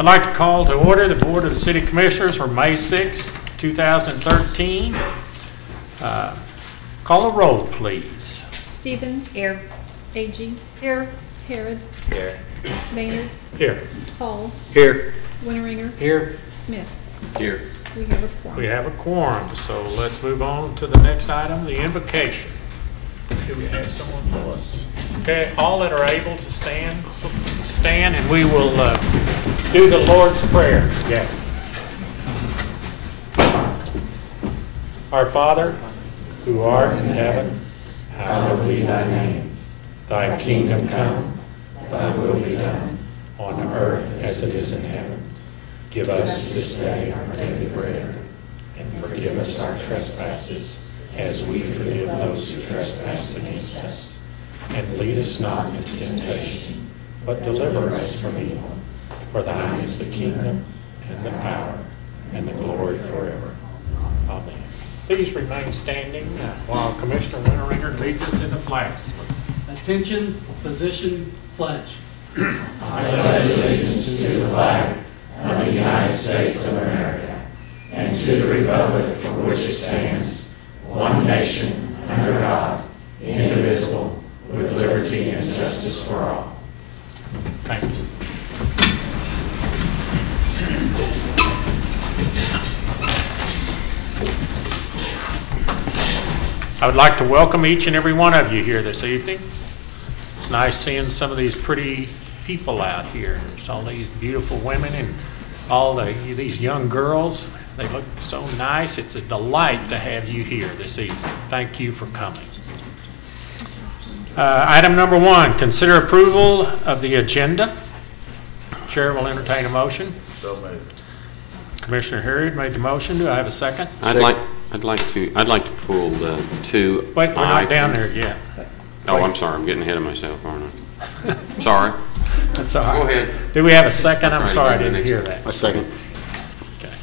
I'd like to call to order the Board of the City Commissioners for May 6, 2013. Call a roll, please. Stevens. Here. Agee. Here. Harrod. Here. Maynard. Here. Hall. Here. Winteringer. Here. Smith. Here. We have a quorum. We have a quorum, so let's move on to the next item, the invocation. Do we have someone for us? Okay, all that are able to stand, and we will do the Lord's Prayer together. Our Father, who art in heaven, hallowed be thy name. Thy kingdom come, thy will be done, on earth as it is in heaven. Give us this day our daily bread, and forgive us our trespasses, as we forgive those who trespass against us. And lead us not into temptation, but deliver us from evil. For thine is the kingdom, and the power, and the glory forever. Amen. Please remain standing while Commissioner Winteringer leads us in the flag salute. Attention, position, pledge. I pledge allegiance to the flag of the United States of America and to the republic for which it stands, one nation, under God, indivisible, with liberty and justice for all. Thank you. I would like to welcome each and every one of you here this evening. It's nice seeing some of these pretty people out here. There's all these beautiful women and all these young girls. They look so nice. It's a delight to have you here this evening. Thank you for coming. Item number 1, consider approval of the agenda. Chair will entertain a motion. So moved. Commissioner Harrod made the motion. Do I have a second? I'd like to pull the 2. Wait, we're not down there yet. Oh, I'm sorry. I'm getting ahead of myself, aren't I? Sorry. That's all right. Go ahead. Do we have a second? I'm Try to sorry, I do the didn't next hear one. that. A second. Okay.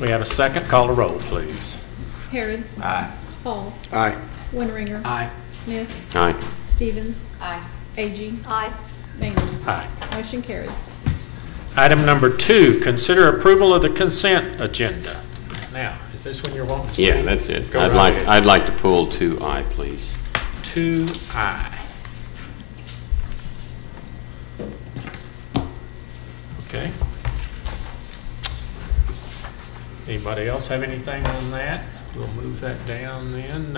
We have a second. Call the roll, please. Harrod. Aye. Hall. Aye. Winteringer. Aye. Smith. Aye. Stevens. Aye. Agee. Aye. Maynard. Aye. Motion carries. Item number 2, consider approval of the consent agenda. Now, is this when you're wanting to? Yeah, that's it. Go right ahead. I'd like to pull 2I, please. 2I. Okay. Anybody else have anything on that? We'll move that down then.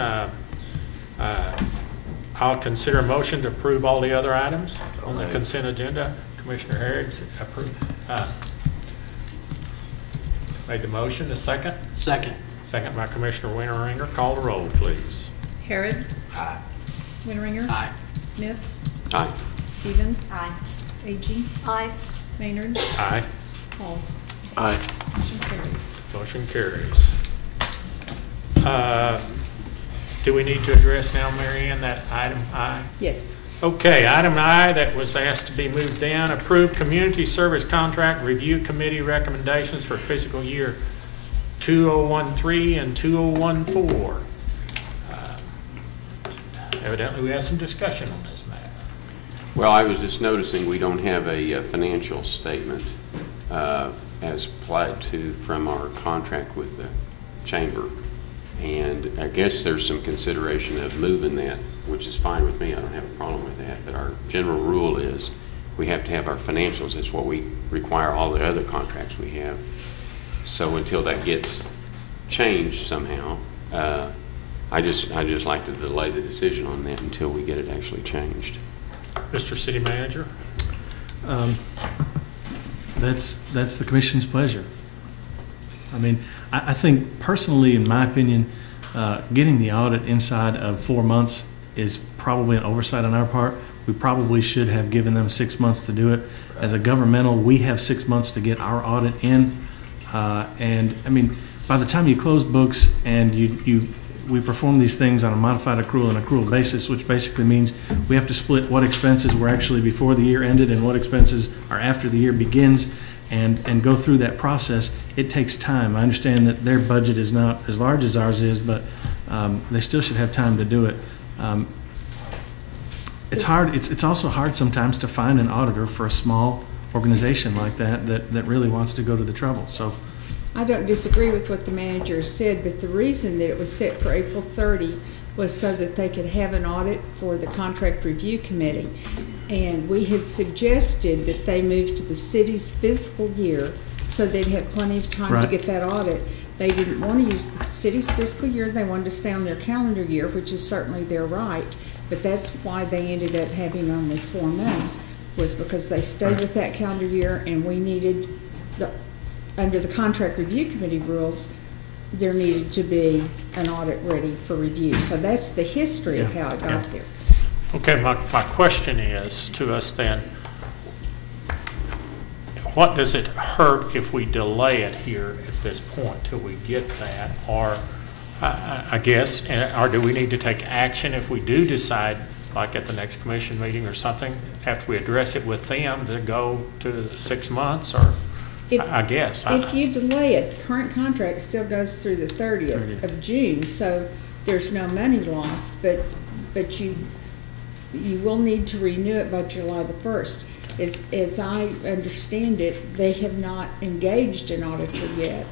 I'll consider a motion to approve all the other items on the consent agenda. Commissioner Harrod's approved. Made the motion. A second? Second. Second by Commissioner Winteringer. Call the roll, please. Harrod. Aye. Winteringer. Aye. Smith. Aye. Stevens. Aye. Agee. Aye. Maynard. Aye. Hall. Aye. Motion carries. Motion carries. Do we need to address now, Mary Ann, that item I? Yes. Okay, item I that was asked to be moved down, approved community service contract review committee recommendations for fiscal year 2013 and 2014. Evidently, we have some discussion on this matter. Well, I was just noticing we don't have a financial statement as applied to from our contract with the chamber. And I guess there's some consideration of moving that, which is fine with me. I don't have a problem with that. But our general rule is we have to have our financials. It's what we require all the other contracts we have. So until that gets changed somehow, I just like to delay the decision on that until we get it actually changed. Mr. City Manager? That's the commission's pleasure. I mean, I think personally, in my opinion, getting the audit inside of 4 months is probably an oversight on our part. We probably should have given them 6 months to do it. As a governmental, we have 6 months to get our audit in. And I mean, by the time you close books and we perform these things on a modified accrual and accrual basis, which basically means we have to split what expenses were actually before the year ended and what expenses are after the year begins, and go through that process. It takes time. I understand that their budget is not as large as ours is, but they still should have time to do it. It's hard. It's also hard sometimes to find an auditor for a small organization like that that really wants to go to the trouble. So I don't disagree with what the manager said, but the reason that it was set for April 30 was so that they could have an audit for the contract review committee. And we had suggested that they move to the city's fiscal year so they'd have plenty of time to Right. get that audit. They didn't want to use the city's fiscal year, they wanted to stay on their calendar year, which is certainly their right. But that's why they ended up having only 4 months, was because they stayed with that calendar year, and we needed, under the contract review committee rules, there needed to be an audit ready for review. So that's the history of how it got there. Okay, my question is to us then, what does it hurt if we delay it here at this point till we get that? Or, I guess, or do we need to take action if we do decide, like at the next commission meeting or something, after we address it with them, to go to 6 months, or, I guess. If you delay it, the current contract still goes through the 30th of June, so there's no money lost, but you will need to renew it by July the 1st. As I understand it, they have not engaged an auditor yet,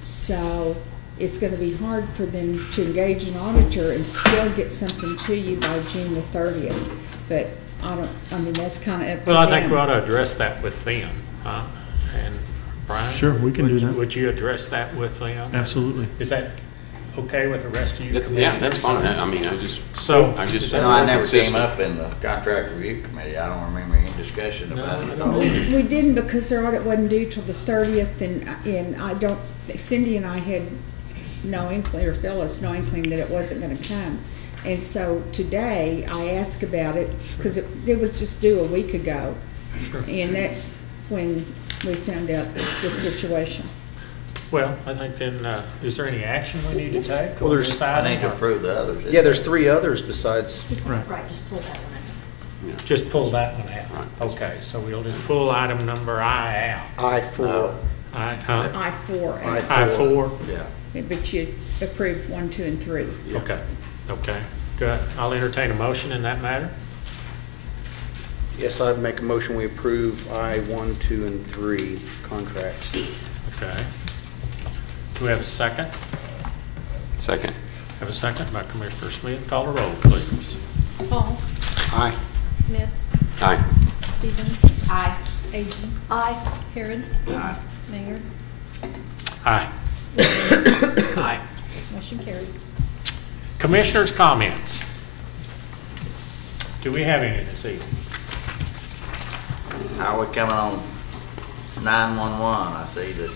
so it's going to be hard for them to engage an auditor and still get something to you by June the 30th. But that's kind of up to them. Well, I think we ought to address that with them, huh? And Brian? Sure, we can do that. Would you address that with them? absolutely. Is that okay with the rest of you? Yeah, that's fine. I mean, I just. I never came up in the contract review committee. I don't remember any discussion about it at all. We didn't, because their audit wasn't due till the 30th, and I don't, Cindy and I had no inkling, or Phyllis, no inkling that it wasn't going to come. And so today I asked about it, because it was just due a week ago. And that's when we found out the situation. Well, I think then, is there any action we need to take? Well, there's- I need to approve the others. Yeah, there's 3 others besides, Right. Right, just pull that one out. Just pull that one out. Okay, so we'll just pull item number I out. I-4. I-4, I-4? Yeah. but you approved 1, 2, and 3. Okay, okay. Good. I'll entertain a motion in that matter. Yes, I'd make a motion, we approve I-1, 2, and 3 contracts. Okay. Do we have a second? Second. Have a second by Commissioner Smith. Call the roll, please. Hall. Aye. Smith. Aye. Stevens. Aye. Agee. Aye. Harrod. Aye. Mayor. Aye. Aye. Motion carries. Commissioners' comments. Do we have any this evening? How are we coming on 911? I see that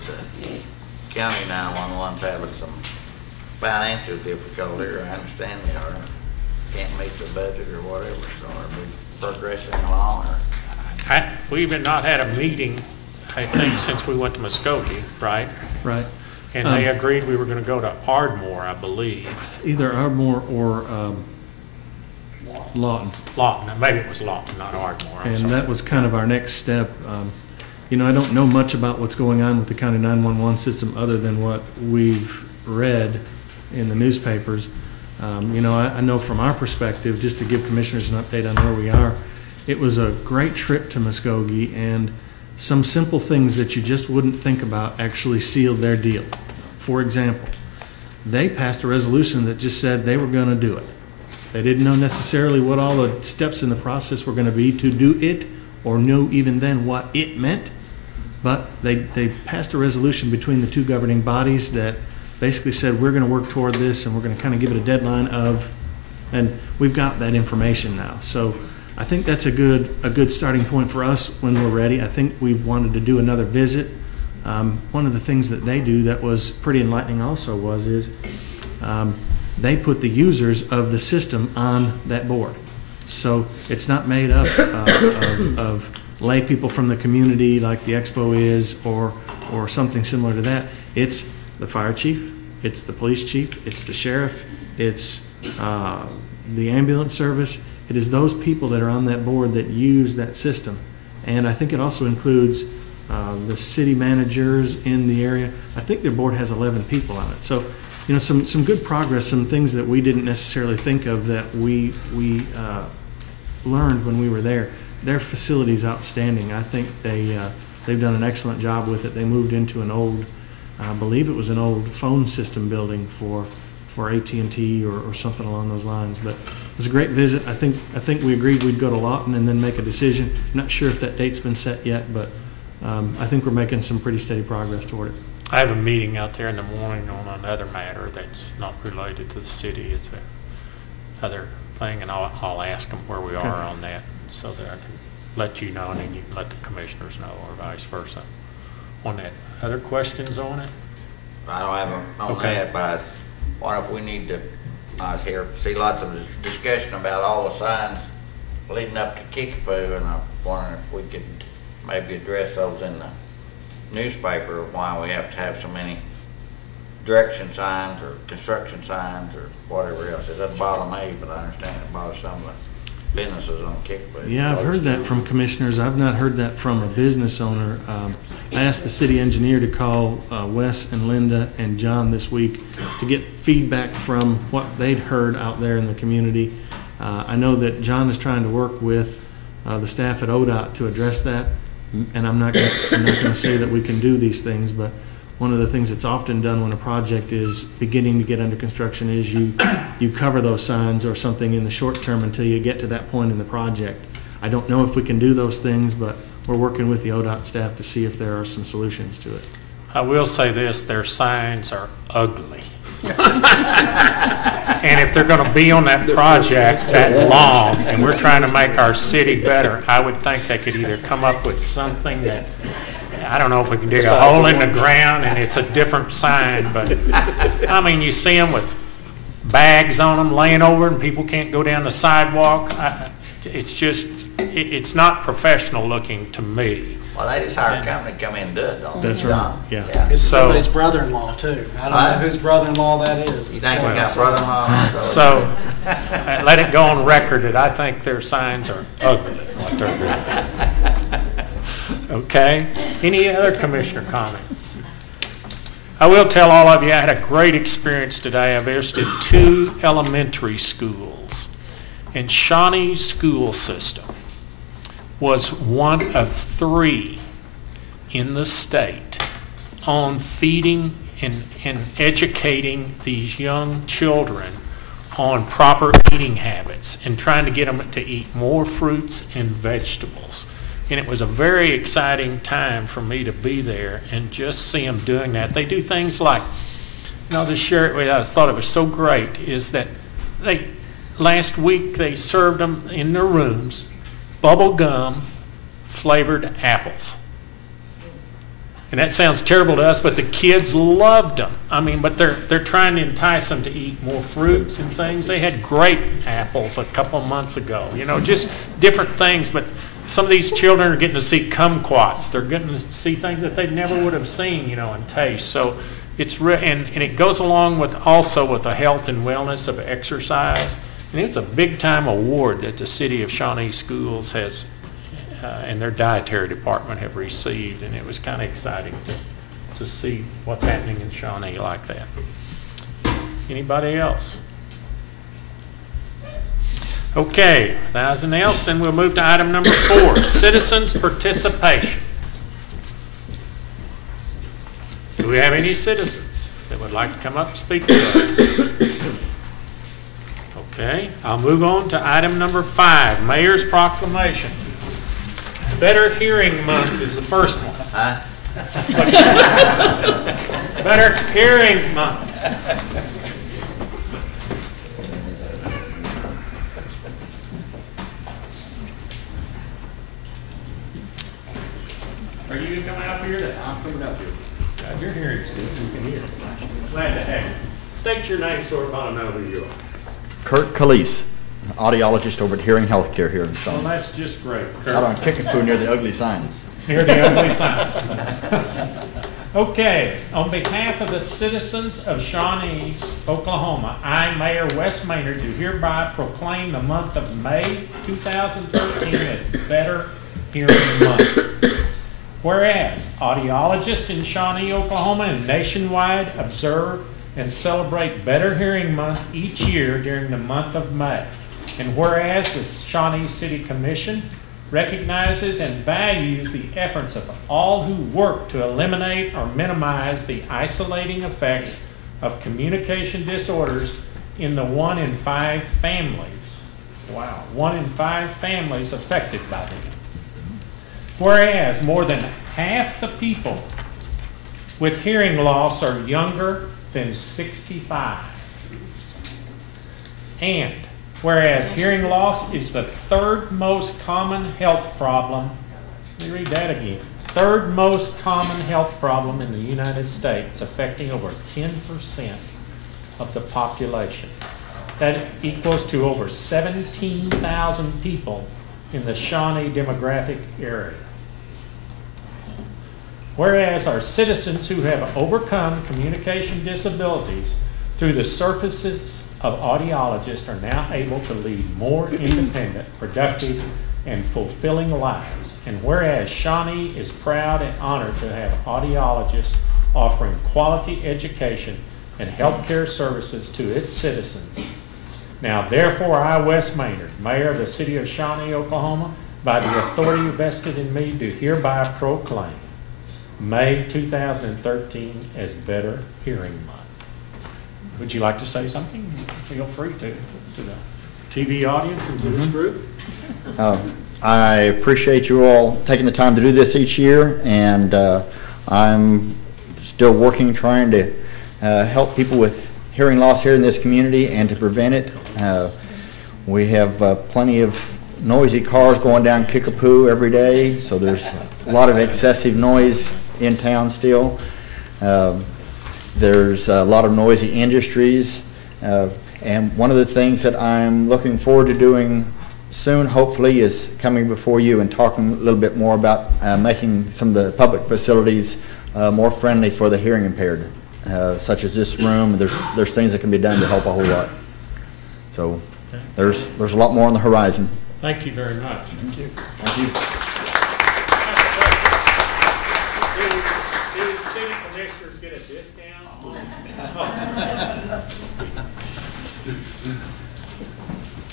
county 911's having some financial difficulty, or I understand they are. Can't meet the budget or whatever, so are we progressing along? Or? We've not had a meeting, I think, since we went to Muskogee, right? Right. And they agreed we were going to go to Ardmore, I believe. Either Ardmore or Lawton. Lawton, maybe it was Lawton, not Ardmore. I'm And sorry. that was kind of our next step. I don't know much about what's going on with the county 911 system other than what we've read in the newspapers. I know from our perspective, just to give commissioners an update on where we are, it was a great trip to Muskogee, and some simple things that you just wouldn't think about actually sealed their deal. For example, they passed a resolution that just said they were going to do it. They didn't know necessarily what all the steps in the process were going to be to do it, or knew even then what it meant. But they passed a resolution between the two governing bodies that basically said we're going to work toward this, and we're going to kind of give it a deadline of, and we've got that information now. So I think that's a good starting point for us when we're ready. I think we've wanted to do another visit. One of the things that they do that was pretty enlightening also is they put the users of the system on that board. So it's not made up of lay people from the community like the expo is, or something similar to that. It's the fire chief, it's the police chief, it's the sheriff, it's the ambulance service. It is those people that are on that board that use that system. And I think it also includes the city managers in the area. I think their board has 11 people on it. So, some good progress, some things that we didn't necessarily think of that we learned when we were there. their facility's outstanding. I think they've done an excellent job with it. They moved into an old, I believe it was an old phone system building for AT&T or something along those lines. But it was a great visit. I think we agreed we'd go to Lawton and then make a decision. Not sure if that date's been set yet, but I think we're making some pretty steady progress toward it. I have a meeting out there in the morning on another matter that's not related to the city. It's a other thing, and I'll ask them where we are on that so that I can let you know, and then you can let the commissioners know, or vice versa on that. Other questions on it? I don't have them on that, but what if we need to, I see lots of discussion about all the signs leading up to Kickapoo, and I'm wondering if we could maybe address those in the newspaper, why we have to have so many direction signs or construction signs or whatever else. It doesn't bother me, but I understand it bothers some of the businesses on Kickapoo. Yeah, I've heard that from commissioners. I've not heard that from a business owner. I asked the city engineer to call Wes and Linda and John this week to get feedback from what they'd heard out there in the community. I know that John is trying to work with the staff at ODOT to address that, and I'm not going to say that we can do these things, but one of the things that's often done when a project is beginning to get under construction is you cover those signs or something in the short term until you get to that point in the project. I don't know if we can do those things, but we're working with the ODOT staff to see if there are some solutions to it. I will say this, their signs are ugly. And if they're going to be on that project that long, and we're trying to make our city better, I would think they could either come up with something that, I don't know if we can dig a hole in the ground and it's a different sign, but I mean, you see them with bags on them laying over and people can't go down the sidewalk. It's just, it's not professional looking to me. Well, they just hire a company to come in and do it, don't they? That's right, yeah. It's So- somebody's brother-in-law too. I don't know whose brother-in-law that is. You think we got brother-in-law? So, let it go on record that I think their signs are ugly. What they're doing. Okay? Any other commissioner comments? I will tell all of you I had a great experience today. I visited 2 elementary schools, and Shawnee's school system was one of 3 in the state on feeding and educating these young children on proper eating habits and trying to get them to eat more fruits and vegetables. And it was a very exciting time for me to be there and just see them doing that. They do things like, and I'll just share it with you, I just thought it was so great, is that last week they served them in their rooms bubble gum flavored apples. And that sounds terrible to us, but the kids loved them. I mean, but they're trying to entice them to eat more fruits and things. They had grape apples a couple of months ago, just different things. But some of these children are getting to see kumquats. They're getting to see things that they never would have seen, and taste. So it's and it goes along with also with the health and wellness of exercise. And it's a big time award that the City of Shawnee Schools has and their dietary department have received, and it was kind of exciting to see what's happening in Shawnee like that. Anybody else? Okay, if nothing else, then we'll move to item number 4, citizens participation. Do we have any citizens that would like to come up and speak to us? Okay, I'll move on to item number 5, Mayor's Proclamation. Better Hearing Month is the first one. Huh? Better Hearing Month. Are you coming up here today? I'm coming up here. God, your hearing's good. You can hear. Glad to have you. State your name so everybody know who you are. Kurt Calise, audiologist over at Hearing Healthcare here in Well, Shawnee. that's just great. Out on Kickapoo near the ugly signs. Near the ugly sign. Okay, on behalf of the citizens of Shawnee, Oklahoma, I, Mayor Wes Maynard, do hereby proclaim the month of May 2013 as Better Hearing Month. Whereas audiologists in Shawnee, Oklahoma and nationwide observe and celebrate Better Hearing Month each year during the month of May. And whereas the Shawnee City Commission recognizes and values the efforts of all who work to eliminate or minimize the isolating effects of communication disorders in the 1 in 5 families. Wow, 1 in 5 families affected by them. Whereas more than half the people with hearing loss are younger than 65. And whereas hearing loss is the 3rd most common health problem, let me read that again, 3rd most common health problem in the United States, affecting over 10% of the population. That equals to over 17,000 people in the Shawnee demographic area. Whereas our citizens who have overcome communication disabilities through the services of audiologists are now able to lead more independent, productive, and fulfilling lives. And whereas Shawnee is proud and honored to have audiologists offering quality education and healthcare services to its citizens. Now therefore I, Wes Maynard, Mayor of the City of Shawnee, Oklahoma, by the authority vested in me, do hereby proclaim May 2013 as Better Hearing Month. Would you like to say something? Feel free to the TV audience and to this group. I appreciate you all taking the time to do this each year, and I'm still working, trying to help people with hearing loss here in this community and to prevent it. We have plenty of noisy cars going down Kickapoo every day, so there's a lot of excessive noise in town still. There's a lot of noisy industries, and one of the things that I'm looking forward to doing soon, hopefully, is coming before you and talking a little bit more about making some of the public facilities more friendly for the hearing impaired, such as this room. There's things that can be done to help a whole lot. So there's a lot more on the horizon. Thank you very much. Thank you. Thank you. Do city commissioners get a discount?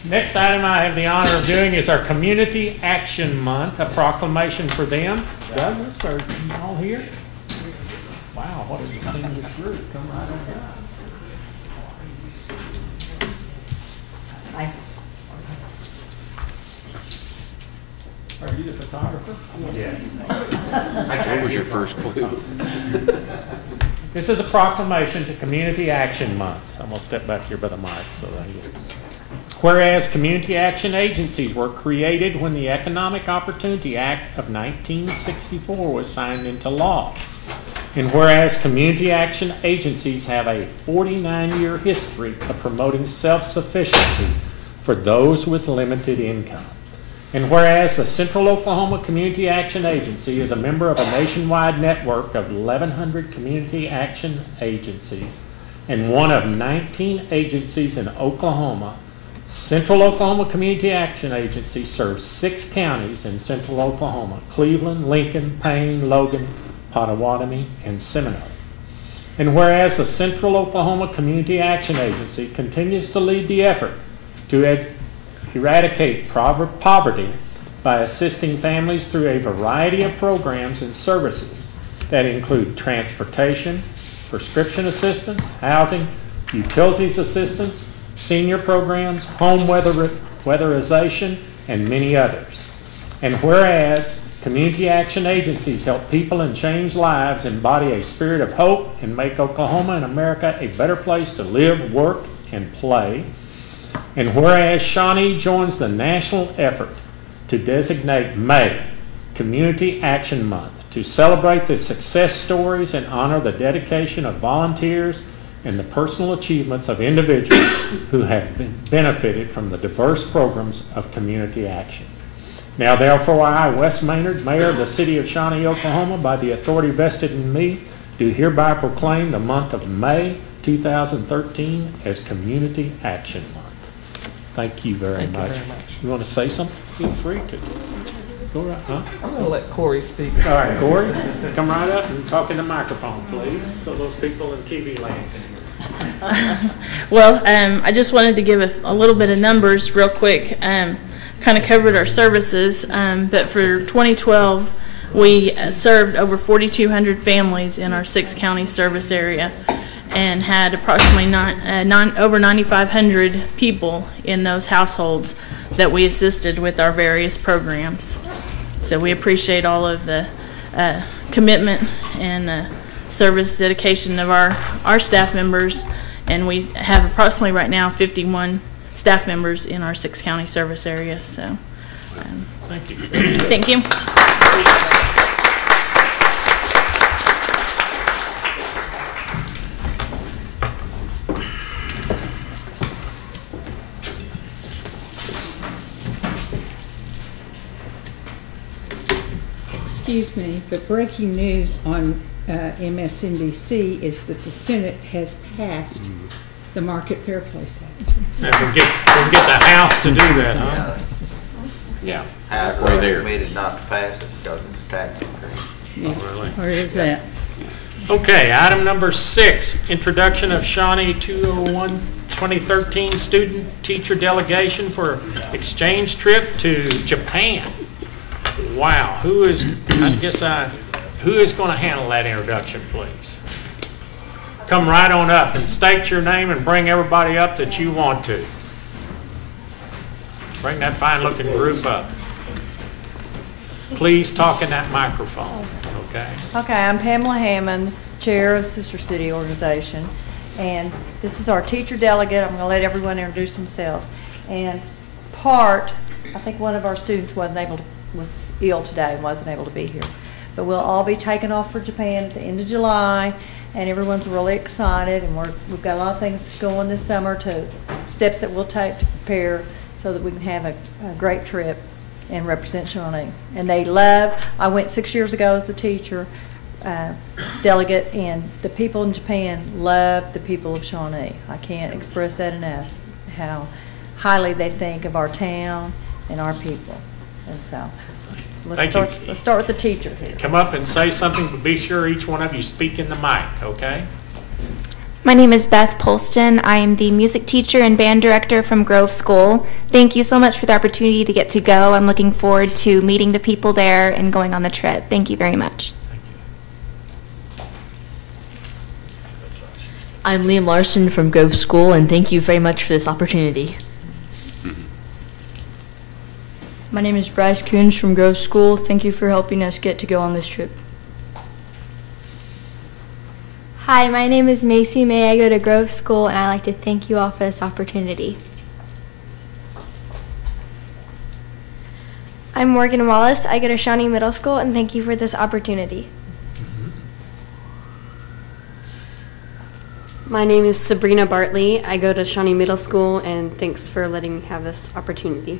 Next item I have the honor of doing is our Community Action Month, a proclamation for them. Douglas, are you all here? Wow, what a distinguished group. Come right on down. Are you the photographer? Yes. What was your first clue? This is a proclamation to Community Action Month. I'm going to step back here by the mic so that I get. Whereas community action agencies were created when the Economic Opportunity Act of 1964 was signed into law. And whereas community action agencies have a 49-year history of promoting self-sufficiency for those with limited income. And whereas the Central Oklahoma Community Action Agency is a member of a nationwide network of 1,100 community action agencies and one of 19 agencies in Oklahoma, Central Oklahoma Community Action Agency serves 6 counties in Central Oklahoma: Cleveland, Lincoln, Payne, Logan, Pottawatomie, and Seminole. And whereas the Central Oklahoma Community Action Agency continues to lead the effort to eradicate poverty by assisting families through a variety of programs and services that include transportation, prescription assistance, housing, utilities assistance, senior programs, home weatherization, and many others. And whereas community action agencies help people and change lives, embody a spirit of hope, and make Oklahoma and America a better place to live, work, and play. And whereas Shawnee joins the national effort to designate May Community Action Month to celebrate the success stories and honor the dedication of volunteers and the personal achievements of individuals who have benefited from the diverse programs of community action. Now therefore I, Wes Maynard, Mayor of the City of Shawnee, Oklahoma, by the authority vested in me, do hereby proclaim the month of May 2013 as Community Action Month. Thank you very much. You want to say something? Feel free to. Go right, huh? I'm going to let Corey speak. All right, Corey, come right up and talk in the microphone, please, so those people in TV land can hear. Well, I just wanted to give a little bit of numbers real quick. kind of covered our services, but for 2012, we served over 4,200 families in our 6-county service area and had approximately over 9,500 people in those households that we assisted with our various programs. So we appreciate all of the commitment and service dedication of our staff members, and we have approximately right now 51 staff members in our 6-county service area. So Thank you. thank you. Excuse me, but breaking news on MSNBC is that the Senate has passed the Market Fair Place Act. And we'll get the House to do that, huh? Yeah, House halfway there. committed not to pass it because it's a tax increase. Yeah. Oh, really? Where is that? Okay, item number 6, introduction of Shawnee 201 2013 student teacher delegation for exchange trip to Japan. Wow, who is going to handle that introduction, please? Come right on up and state your name and bring everybody up that you want to. Bring that fine-looking group up. Please talk in that microphone, okay? Okay, I'm Pamela Hammond, Chair of Sister City Organization, and this is our teacher delegate. I'm going to let everyone introduce themselves. And I think one of our students was ill today and wasn't able to be here. But we'll all be taking off for Japan at the end of July, and everyone's really excited, and we've got a lot of things going this summer, to steps that we'll take to prepare so that we can have a great trip and represent Shawnee. And I went 6 years ago as the teacher delegate, and the people in Japan love the people of Shawnee. I can't express that enough, how highly they think of our town and our people. And so let's start with the teacher here. Come up and say something, but be sure each one of you speak in the mic, okay? My name is Beth Polston. I am the music teacher and band director from Grove School. Thank you so much for the opportunity to get to go. I'm looking forward to meeting the people there and going on the trip. Thank you very much. Thank you. I'm Liam Larson from Grove School, and thank you very much for this opportunity. My name is Bryce Coons from Grove School. Thank you for helping us get to go on this trip. Hi, my name is Macy May. I go to Grove School, and I'd like to thank you all for this opportunity. I'm Morgan Wallace. I go to Shawnee Middle School, and thank you for this opportunity. My name is Sabrina Bartley. I go to Shawnee Middle School, and thanks for letting me have this opportunity.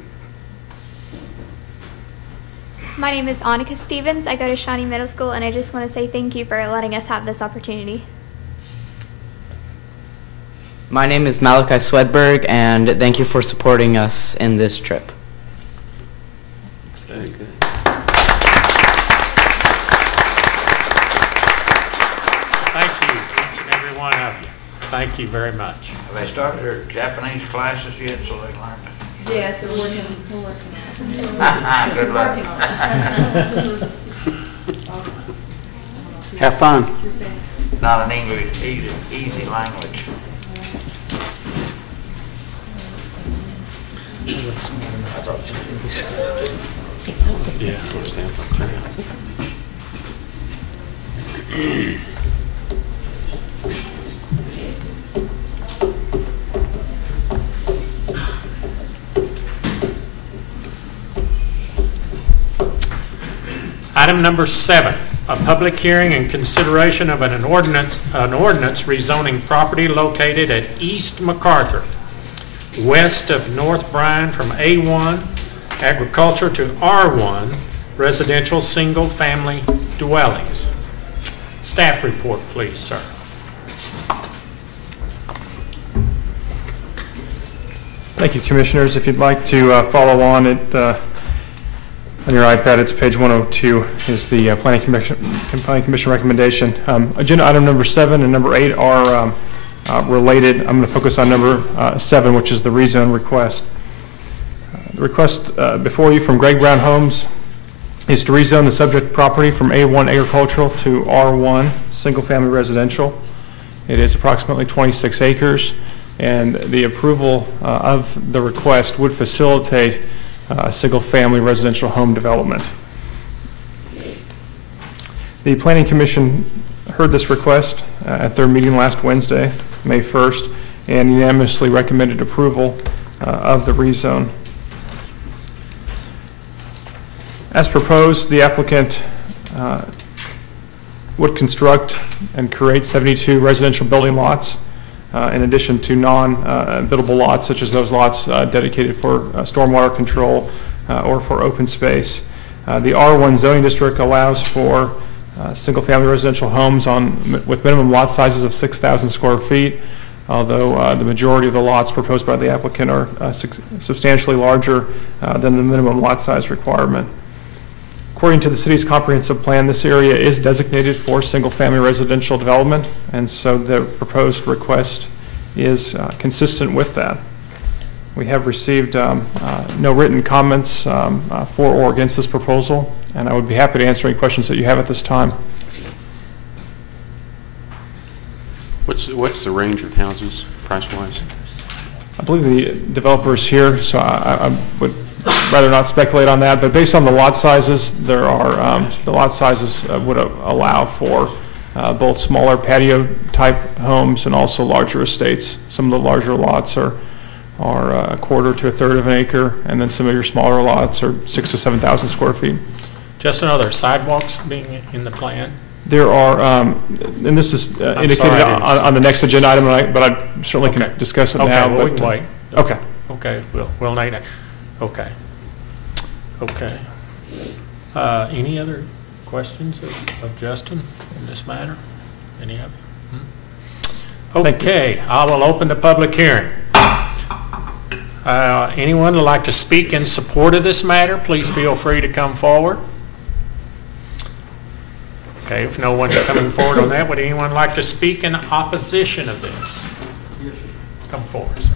My name is Annika Stevens. I go to Shawnee Middle School, and I just want to say thank you for letting us have this opportunity. My name is Malachi Swedberg, and thank you for supporting us in this trip. Very good. Thank you, each and every one of you. Thank you very much. Have they started their Japanese classes yet, so they learn? Yes, we're working on it. Good luck. Have fun. Not an English, easy language. Item number 7, a public hearing and consideration of an ordinance rezoning property located at East MacArthur, west of North Bryan, from A1 agriculture to R1 residential single-family dwellings. Staff report, please, sir. Thank you, Commissioners. If you'd like to follow on it on your iPad, it's page 102 is the Planning Commission recommendation. Agenda item number 7 and number 8 are related. I'm going to focus on number 7, which is the rezone request. The request before you from Greg Brown Homes is to rezone the subject property from A1 agricultural to R1 single-family residential. It is approximately 26 acres, and the approval of the request would facilitate a single-family residential home development. The Planning Commission heard this request at their meeting last Wednesday, May 1st, and unanimously recommended approval of the rezone. As proposed, the applicant would construct and create 72 residential building lots in addition to non-buildable lots, such as those lots dedicated for stormwater control or for open space. The R1 zoning district allows for single-family residential homes with minimum lot sizes of 6,000 square feet, although the majority of the lots proposed by the applicant are substantially larger than the minimum lot size requirement. According to the city's comprehensive plan, this area is designated for single-family residential development, and so the proposed request is consistent with that. We have received no written comments for or against this proposal, and I would be happy to answer any questions that you have at this time. What's the range of houses, price-wise? I believe the developer is here, so I would rather not speculate on that, but based on the lot sizes, there are, the lot sizes would allow for both smaller patio-type homes and also larger estates. Some of the larger lots are a quarter to a third of an acre, and then some of your smaller lots are 6,000 to 7,000 square feet. Just another sidewalks being in the plan? There are, and this is indicated on the next agenda item, but I certainly can discuss it now. Okay, well, we can wait. Okay. Okay, we'll need it. Okay. Okay. Any other questions of Justin in this matter? Any of you? Okay, I will open the public hearing. Anyone would like to speak in support of this matter, please feel free to come forward. Okay, if no one's coming forward on that, would anyone like to speak in opposition of this? Come forward, sir.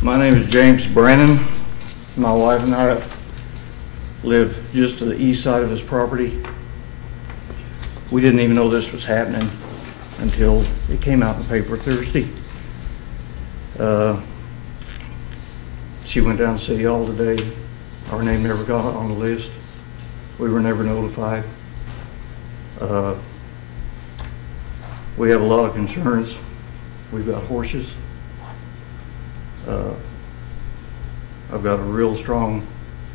My name is James Brannon. My wife and I live just to the east side of this property. We didn't even know this was happening until it came out in the paper Thursday. She went down to City Hall today. Our name never got on the list. We were never notified. We have a lot of concerns. We've got horses. I've got a real strong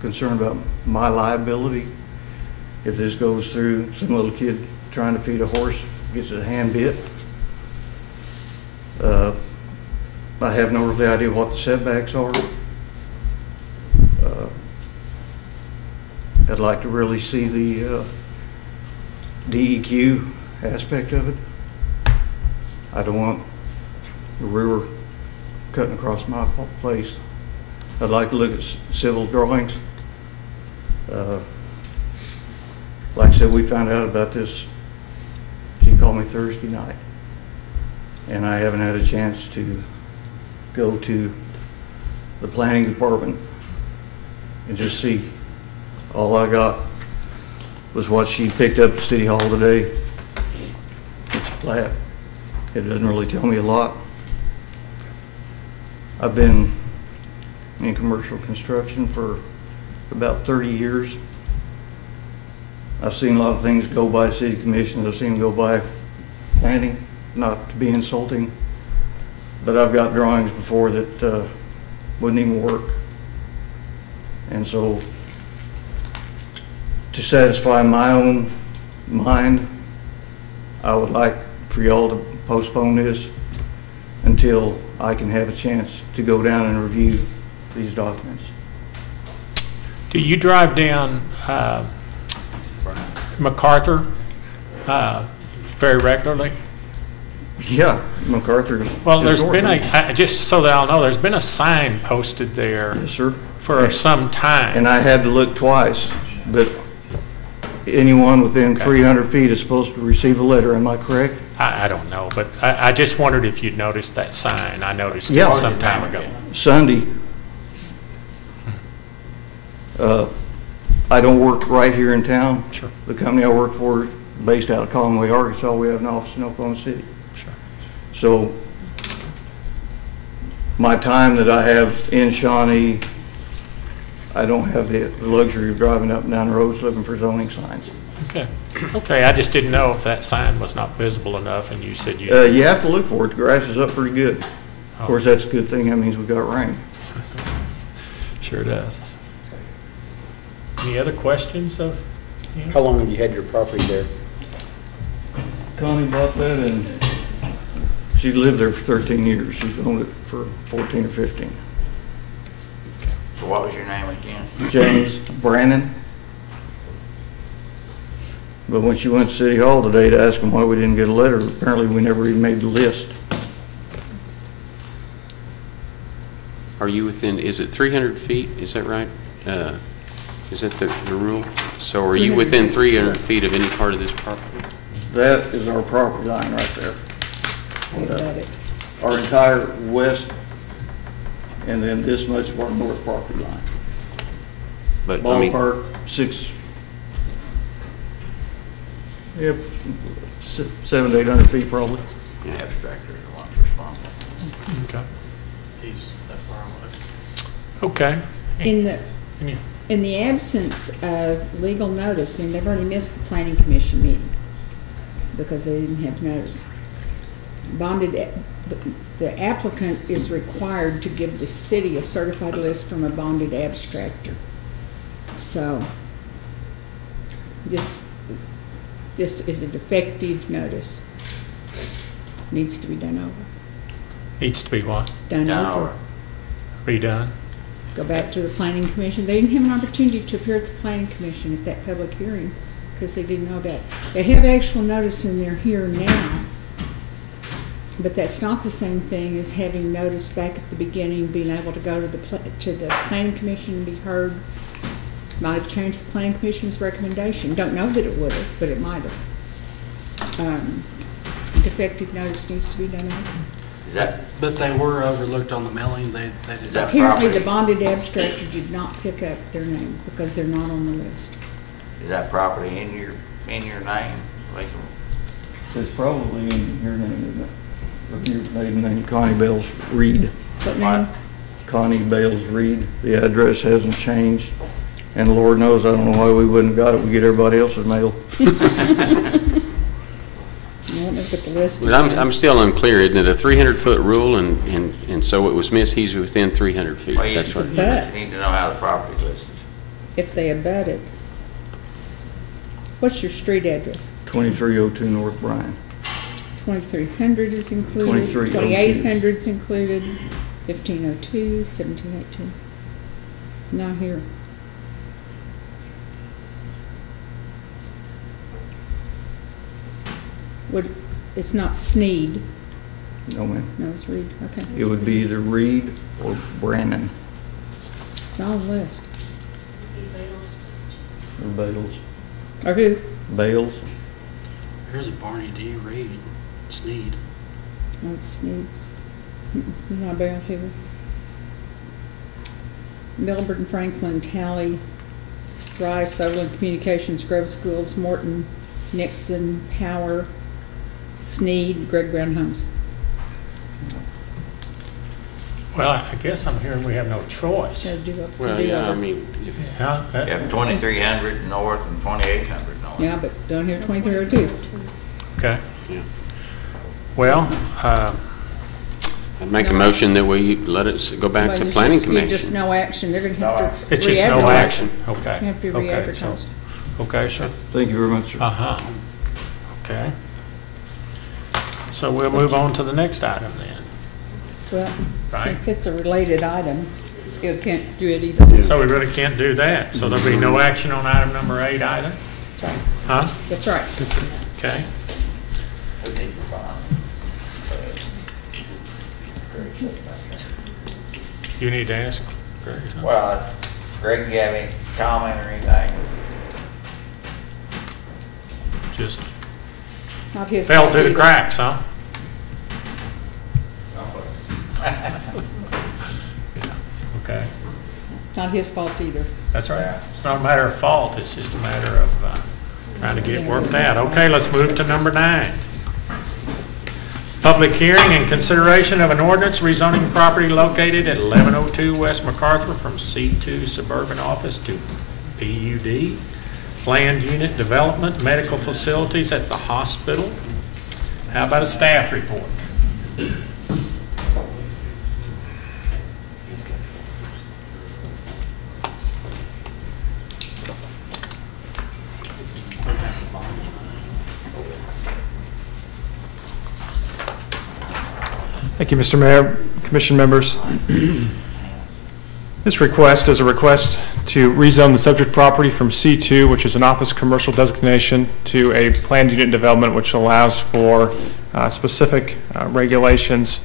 concern about my liability. If this goes through, some little kid trying to feed a horse gets his hand bit. I have no really idea what the setbacks are. I'd like to really see the DEQ aspect of it. I don't want the river cutting across my place. I'd like to look at civil drawings. Like I said, we found out about this, she called me Thursday night, and I haven't had a chance to go to the planning department and just see. All I got was what she picked up at City Hall today. It's a plat. It doesn't really tell me a lot. I've been in commercial construction for about 30 years. I've seen a lot of things go by city commissions. I've seen them go by planning, not to be insulting, but I've got drawings before that wouldn't even work. And so to satisfy my own mind, I would like for y'all to postpone this until I can have a chance to go down and review these documents. Do you drive down MacArthur very regularly? Yeah, MacArthur. Well, there's been just so that I'll know, there's been a sign posted there. Yes, sir. For some time. And I had to look twice, but anyone within 300 feet is supposed to receive a letter, am I correct? I don't know, but I just wondered if you'd noticed that sign. I noticed Yeah. it some time ago. Sunday, I don't work right here in town. Sure. The company I work for is based out of Conway, Arkansas. We have an office in Oklahoma City. Sure. So my time that I have in Shawnee, I don't have the luxury of driving up and down the roads looking for zoning signs. Okay. Okay, I just didn't know if that sign was not visible enough, and you said you... You have to look for it. The grass is up pretty good. Of course, that's a good thing. That means we got rain. Sure does. Any other questions of? How long have you had your property there? Connie bought that and she lived there for 13 years. She's owned it for 14 or 15. So what was your name again? James Brannon. But when she went to City Hall today to ask them why we didn't get a letter, apparently we never even made the list. Are you within, is it 300 feet? Is that right? Is that the rule? So are you within 300 feet of any part of this property? That is our property line right there. Our entire west and then this much of our north property line. But I mean, Ballpark 700 to 800 feet probably. The abstractor is the one's responsible. Okay. He's that far away. Okay. In the absence of legal notice, I mean, they've already missed the planning commission meeting because they didn't have notice. The applicant is required to give the city a certified list from a bonded abstractor. So this is a defective notice. Needs to be done over. Needs to be what? Done over. Redone? Go back to the planning commission. They didn't have an opportunity to appear at the planning commission at that public hearing because they didn't know about it. They have actual notice and they're here now. But that's not the same thing as having notice back at the beginning, being able to go to the planning commission and be heard. Might have changed the planning commission's recommendation. Don't know that it would have, but it might have. Defective notice needs to be done over. But they were overlooked on the mailing. They did not. Apparently, the bonded abstractor did not pick up their name because they're not on the list. Is that property in your name? Like, It's probably in your name, isn't it? Or your maiden name, Connie Bales Reed. What name? Connie Bales Reed. The address hasn't changed. And Lord knows, I don't know why we wouldn't have got it. We get everybody else's mail. But I'm still unclear. Isn't it a 300-foot rule, and so it was missed? He's within 300 feet. well, That's what. you need to know how the property is listed. If they abut it. What's your street address? 2302 North Bryan. 2300 is included. 2302. 2800 is included. 1502, 1782. Not here. It's not Sneed. No, ma'am. No, it's Reed. Okay. It would be either Reed or Brannon It's not on the list. or Bales. Or who? Bales. Here's a Barney D. Reed. Sneed. No, it's Sneed. Not Barrels either. Milburn and Franklin, Tally, Rice, Overland Communications, Grove Schools, Morton, Nixon, Power, Sneed, Greg Brown Homes. Well, I guess I'm hearing we have no choice. Well, yeah, I mean, You have 2300 north and 2800 north. Yeah, but down here 2302. Okay. Yeah. Well, I'd make a motion that we let it go back to It's planning just- commission. Just no action. They're going to have to it's just no re-advertise. action. Okay. You have to Okay, re-advertise. Okay, sure. Thank you very much, sir. Uh-huh. Okay. So we'll move on to the next item then. Well, Right. since it's a related item, you can't do it either. So we really can't do that. So there'll be no action on item number 8 either? That's right. Huh? That's right. Okay. You need to ask Greg something. Well, Greg, do you have any comment or anything? just Not his fell fault through the either. cracks, huh? Okay, Not his fault either. that's right. It's not a matter of fault, it's just a matter of trying to get it worked out. Okay, let's move to number 9. Public hearing and consideration of an ordinance rezoning property located at 1102 West MacArthur from C2 suburban office to PUD. Planned unit development, medical facilities at the hospital. How about a staff report? Thank you, Mr. Mayor, Commission members. This request is a request to rezone the subject property from C2, which is an office commercial designation, to a planned unit development, which allows for specific regulations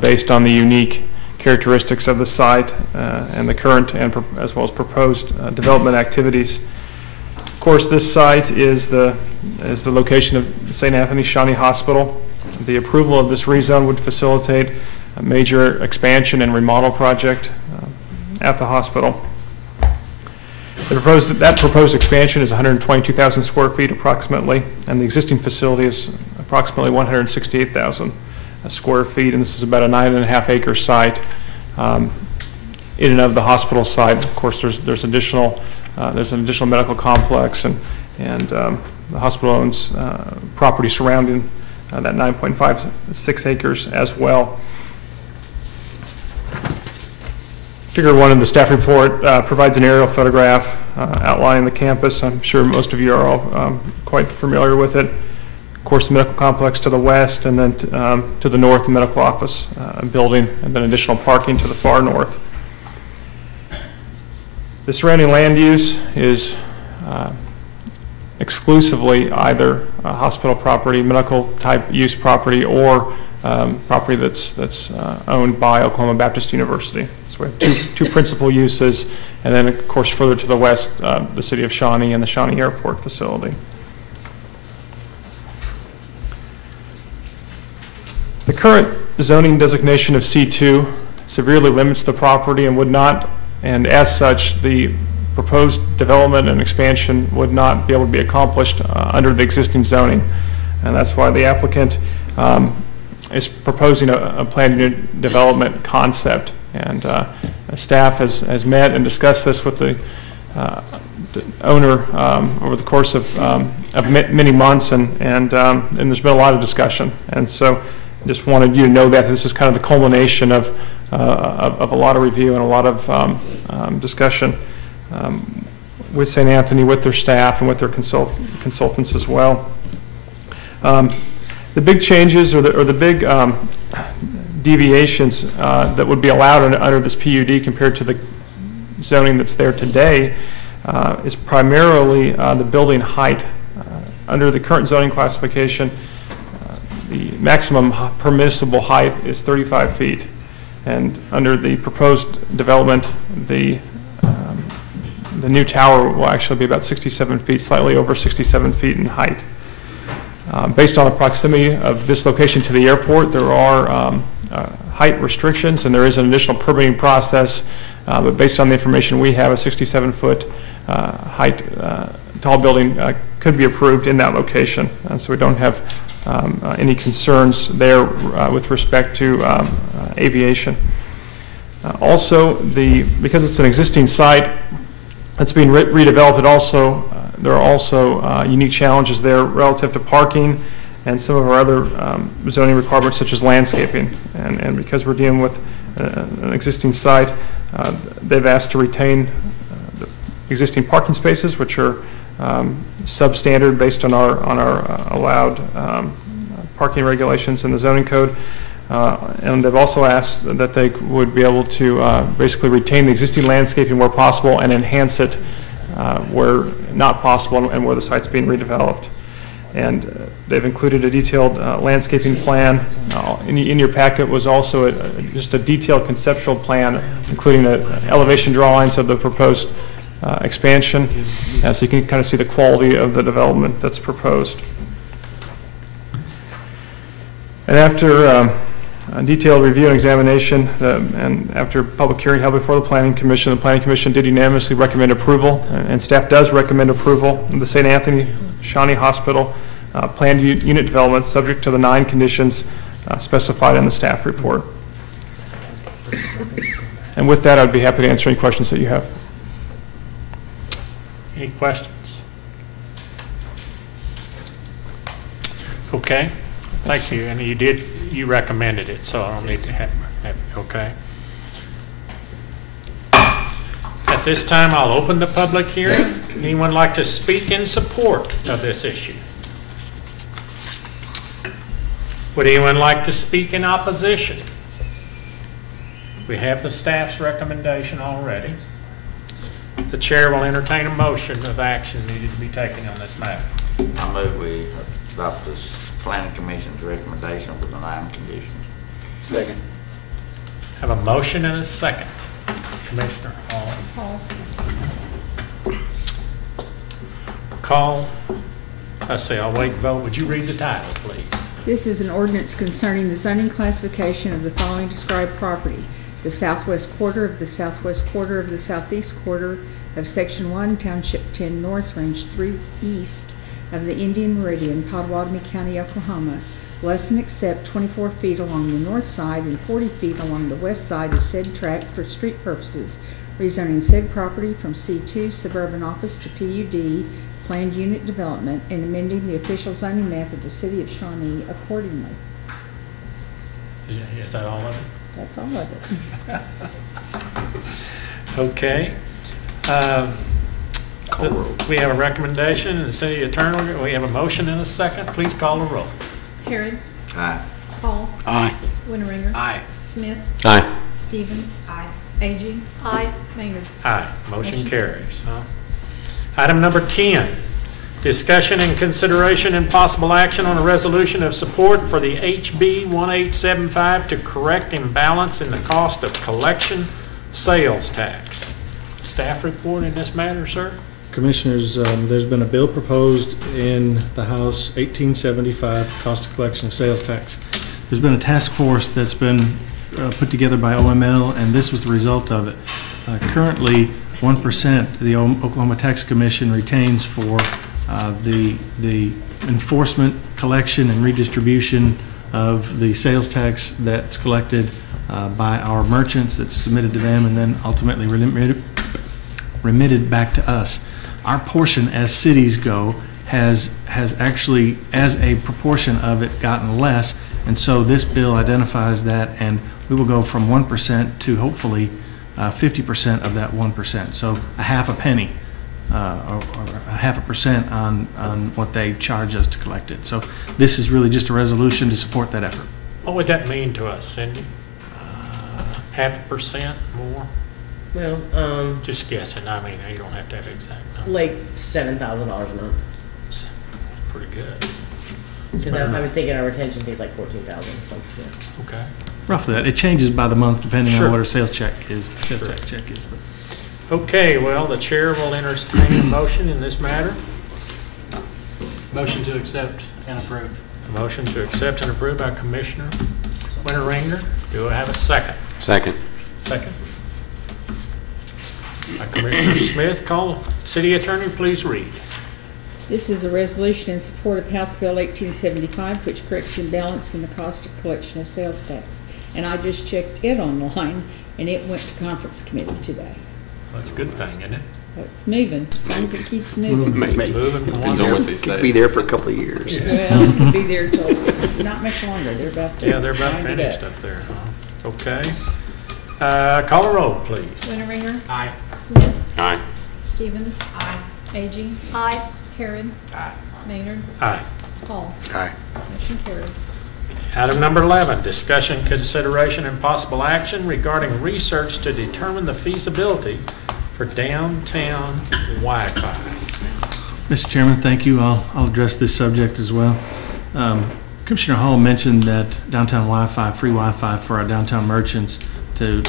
based on the unique characteristics of the site and the current and as well as proposed development activities. Of course, this site is the location of St. Anthony Shawnee Hospital. The approval of this rezone would facilitate a major expansion and remodel project at the hospital. That proposed expansion is 122,000 square feet approximately, and the existing facility is approximately 168,000 square feet, and this is about a 9.5 acre site in and of the hospital site. Of course, there's an additional medical complex, and the hospital owns property surrounding that 9.56 acres as well. Figure 1 of the staff report provides an aerial photograph outlining the campus. I'm sure most of you are all quite familiar with it. Of course, the medical complex to the west, and then to the north, the medical office building, and then additional parking to the far north. The surrounding land use is exclusively either hospital property, medical type use property, or property that's owned by Oklahoma Baptist University. So we have two principal uses, and then of course further to the west, the city of Shawnee and the Shawnee Airport facility. The current zoning designation of C2 severely limits the property and would not, and as such, the proposed development and expansion would not be able to be accomplished under the existing zoning. And that's why the applicant is proposing a planned unit development concept. And staff has met and discussed this with the owner over the course of many months, and there's been a lot of discussion. And so I just wanted you to know that this is kind of the culmination of a lot of review and a lot of discussion with St. Anthony, with their staff, and with their consultants as well. The big changes or the big deviations that would be allowed under this PUD compared to the zoning that's there today is primarily the building height. Under the current zoning classification, the maximum permissible height is 35 feet. And under the proposed development, the new tower will actually be about 67 feet, slightly over 67 feet in height. Based on the proximity of this location to the airport, there are height restrictions, and there is an additional permitting process, but based on the information we have, a 67-foot height tall building could be approved in that location. So we don't have any concerns there with respect to aviation. Also, because it's an existing site that's being redeveloped, there are also unique challenges there relative to parking and some of our other zoning requirements, such as landscaping. And because we're dealing with an existing site, they've asked to retain the existing parking spaces, which are substandard based on our allowed parking regulations in the zoning code. And they've also asked that they would be able to basically retain the existing landscaping where possible and enhance it where not possible and where the site's being redeveloped. And they've included a detailed landscaping plan. In your packet was also just a detailed conceptual plan, including elevation drawings of the proposed expansion, so you can kind of see the quality of the development that's proposed. And after a detailed review and examination, and after public hearing held before the Planning Commission did unanimously recommend approval, and staff does recommend approval of the St. Anthony Shawnee Hospital planned unit development subject to the 9 conditions specified in the staff report. And with that, I'd be happy to answer any questions that you have. Any questions? Okay, thank you. And you recommended it, so I don't need to have it, okay? At this time, I'll open the public hearing. Anyone like to speak in support of this issue? Would anyone like to speak in opposition? We have the staff's recommendation already. The chair will entertain a motion of action needed to be taken on this matter. I move we adopt this Planning Commission's recommendation with the 9 conditions. Second. Have a motion and a second. Commissioner Hall. Call. Let's see, I'll wait and vote. Would you read the title, please? This is an ordinance concerning the zoning classification of the following described property: the southwest quarter of the southwest quarter of the southeast quarter of Section 1, Township 10 North, Range 3 East of the Indian Meridian, Potawatomi County, Oklahoma, less than except 24 feet along the north side and 40 feet along the west side of said tract for street purposes, rezoning said property from C2 Suburban Office to PUD, Planned Unit Development, and amending the official zoning map of the City of Shawnee accordingly. Is that all of it? That's all of it. Okay. We have a recommendation, and the city attorney, we have a motion and a second. Please call the roll. Harrod. Aye. Hall. Aye. Winteringer. Aye. Smith. Aye. Stevens. Aye. Agee. Aye. Maynard. Aye. Motion carries. Item number 10, discussion and consideration and possible action on a resolution of support for the HB 1875 to correct imbalance in the cost of collection sales tax. Staff report in this matter, sir? Commissioners, there's been a bill proposed in the House, 1875, cost of collection of sales tax. There's been a task force that's been put together by OML, and this was the result of it. Currently, 1% the Oklahoma Tax Commission retains for the enforcement, collection, and redistribution of the sales tax that's collected by our merchants, that's submitted to them and then ultimately remitted back to us. Our portion, as cities go, has actually, as a proportion of it, gotten less, and so this bill identifies that, and we will go from 1% to hopefully 50% of that 1%. So a half a penny or a half a percent on what they charge us to collect it. So this is really just a resolution to support that effort. What would that mean to us, Cindy? 0.5% more? Well, just guessing. I mean, you don't have to have exact number. like $7,000 a month. It's pretty good. Because I was thinking our retention fee is like $14,000 or something. Yeah. Okay. Roughly that. It changes by the month depending Sure. on what our sales check is. Sure. Check is. But. Okay, well, the chair will entertain a motion in this matter. Motion to accept and approve. A motion to accept and approve by Commissioner Winteringer. Do I have a second? Second. Second. By Commissioner Smith. Call City Attorney, please read. This is a resolution in support of House Bill 1875, which corrects imbalance in the cost of collection of sales tax. And I just checked it online, and it went to conference committee today. That's a good thing, isn't it? It's moving, as long as it keeps moving. Moving from one Depends on what they say. Could be there for a couple of years. Well, it could be there till not much longer. They're about to. Yeah, they're about wind it finished up. up there, huh? Okay. Call a roll, please. Winteringer. Aye. Smith. Aye. Stevens. Aye. Agee. Aye. Harrod. Aye. Maynard. Aye. Hall. Aye. Motion carries. Item number 11, discussion, consideration, and possible action regarding research to determine the feasibility for downtown Wi-Fi. Mr. Chairman, thank you. I'll address this subject as well. Commissioner Hall mentioned that downtown Wi-Fi, free Wi-Fi for our downtown merchants to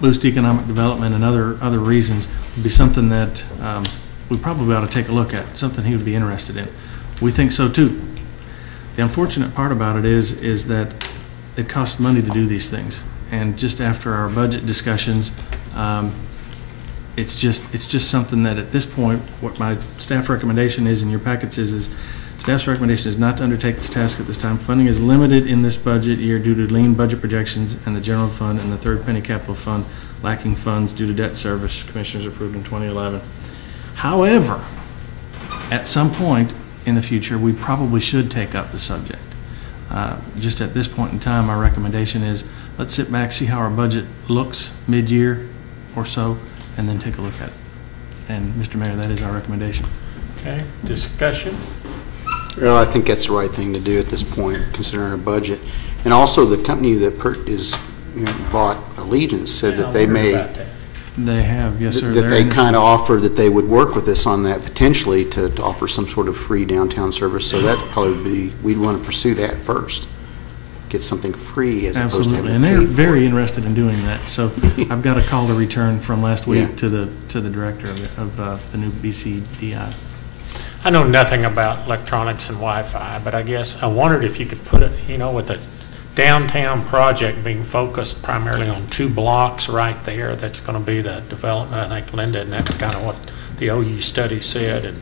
boost economic development and other reasons, would be something that we probably ought to take a look at, something he would be interested in. We think so too. The unfortunate part about it is that it costs money to do these things. And just after our budget discussions, it's just something that at this point, what my staff recommendation is in your packets is staff's recommendation is not to undertake this task at this time. Funding is limited in this budget year due to lean budget projections and the general fund and the third penny capital fund lacking funds due to debt service commissioners approved in 2011. However, at some point in the future, we probably should take up the subject. Just at this point in time, our recommendation is let's sit back, see how our budget looks mid-year or so, and then take a look at it. And Mr. Mayor, that is our recommendation. Okay, discussion? Well, I think that's the right thing to do at this point, considering our budget. And also, the company that bought Allegiance said that they may... They have, yes, sir. That they kind of offered that they would work with us on that potentially to offer some sort of free downtown service. So that probably we'd want to pursue that first. Get something free as opposed to having to pay for it. And they're very interested in doing that. So I've got a call to return from last week to the director of the new BCDI. I know nothing about electronics and Wi-Fi, but I guess I wondered if you could put it, with a downtown project being focused primarily on 2 blocks right there. That's going to be the development, I think, Linda, and that's kind of what the OU study said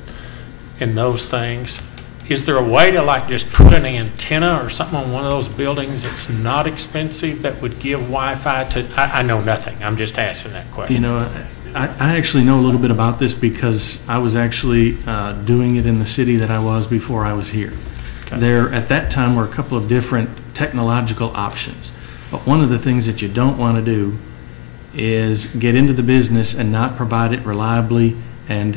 and those things. Is there a way to just put an antenna or something on one of those buildings that's not expensive that would give Wi-Fi to, I know nothing. I'm just asking that question. I actually know a little bit about this because I was actually doing it in the city that I was before I was here. Okay. There, at that time, were a couple of different technological options. But one of the things that you don't want to do is get into the business and not provide it reliably and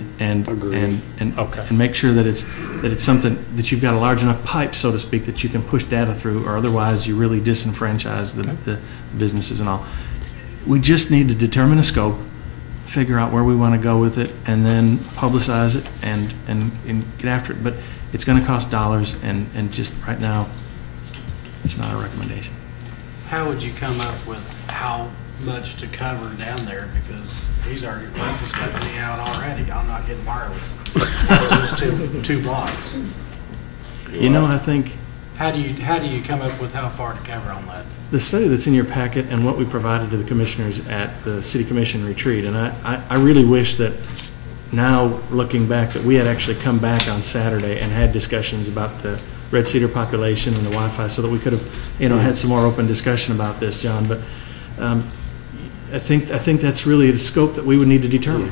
make sure that it's something that you've got a large enough pipe, so to speak, that you can push data through, or otherwise you really disenfranchise the businesses and all. We just need to determine a scope, figure out where we want to go with it, and then publicize it and get after it. But it's going to cost dollars, and just right now, it's not a recommendation. How would you come up with how much to cover down there? Because he's already priced this company out already. I'm not getting wireless. It's just two blocks. I think. How do you come up with how far to cover on that? The study that's in your packet and what we provided to the commissioners at the City Commission retreat, and I really wish that now, looking back, that we had actually come back on Saturday and had discussions about the Red Cedar population and the Wi-Fi, so that we could have, had some more open discussion about this, John. But I think that's really a scope that we would need to determine.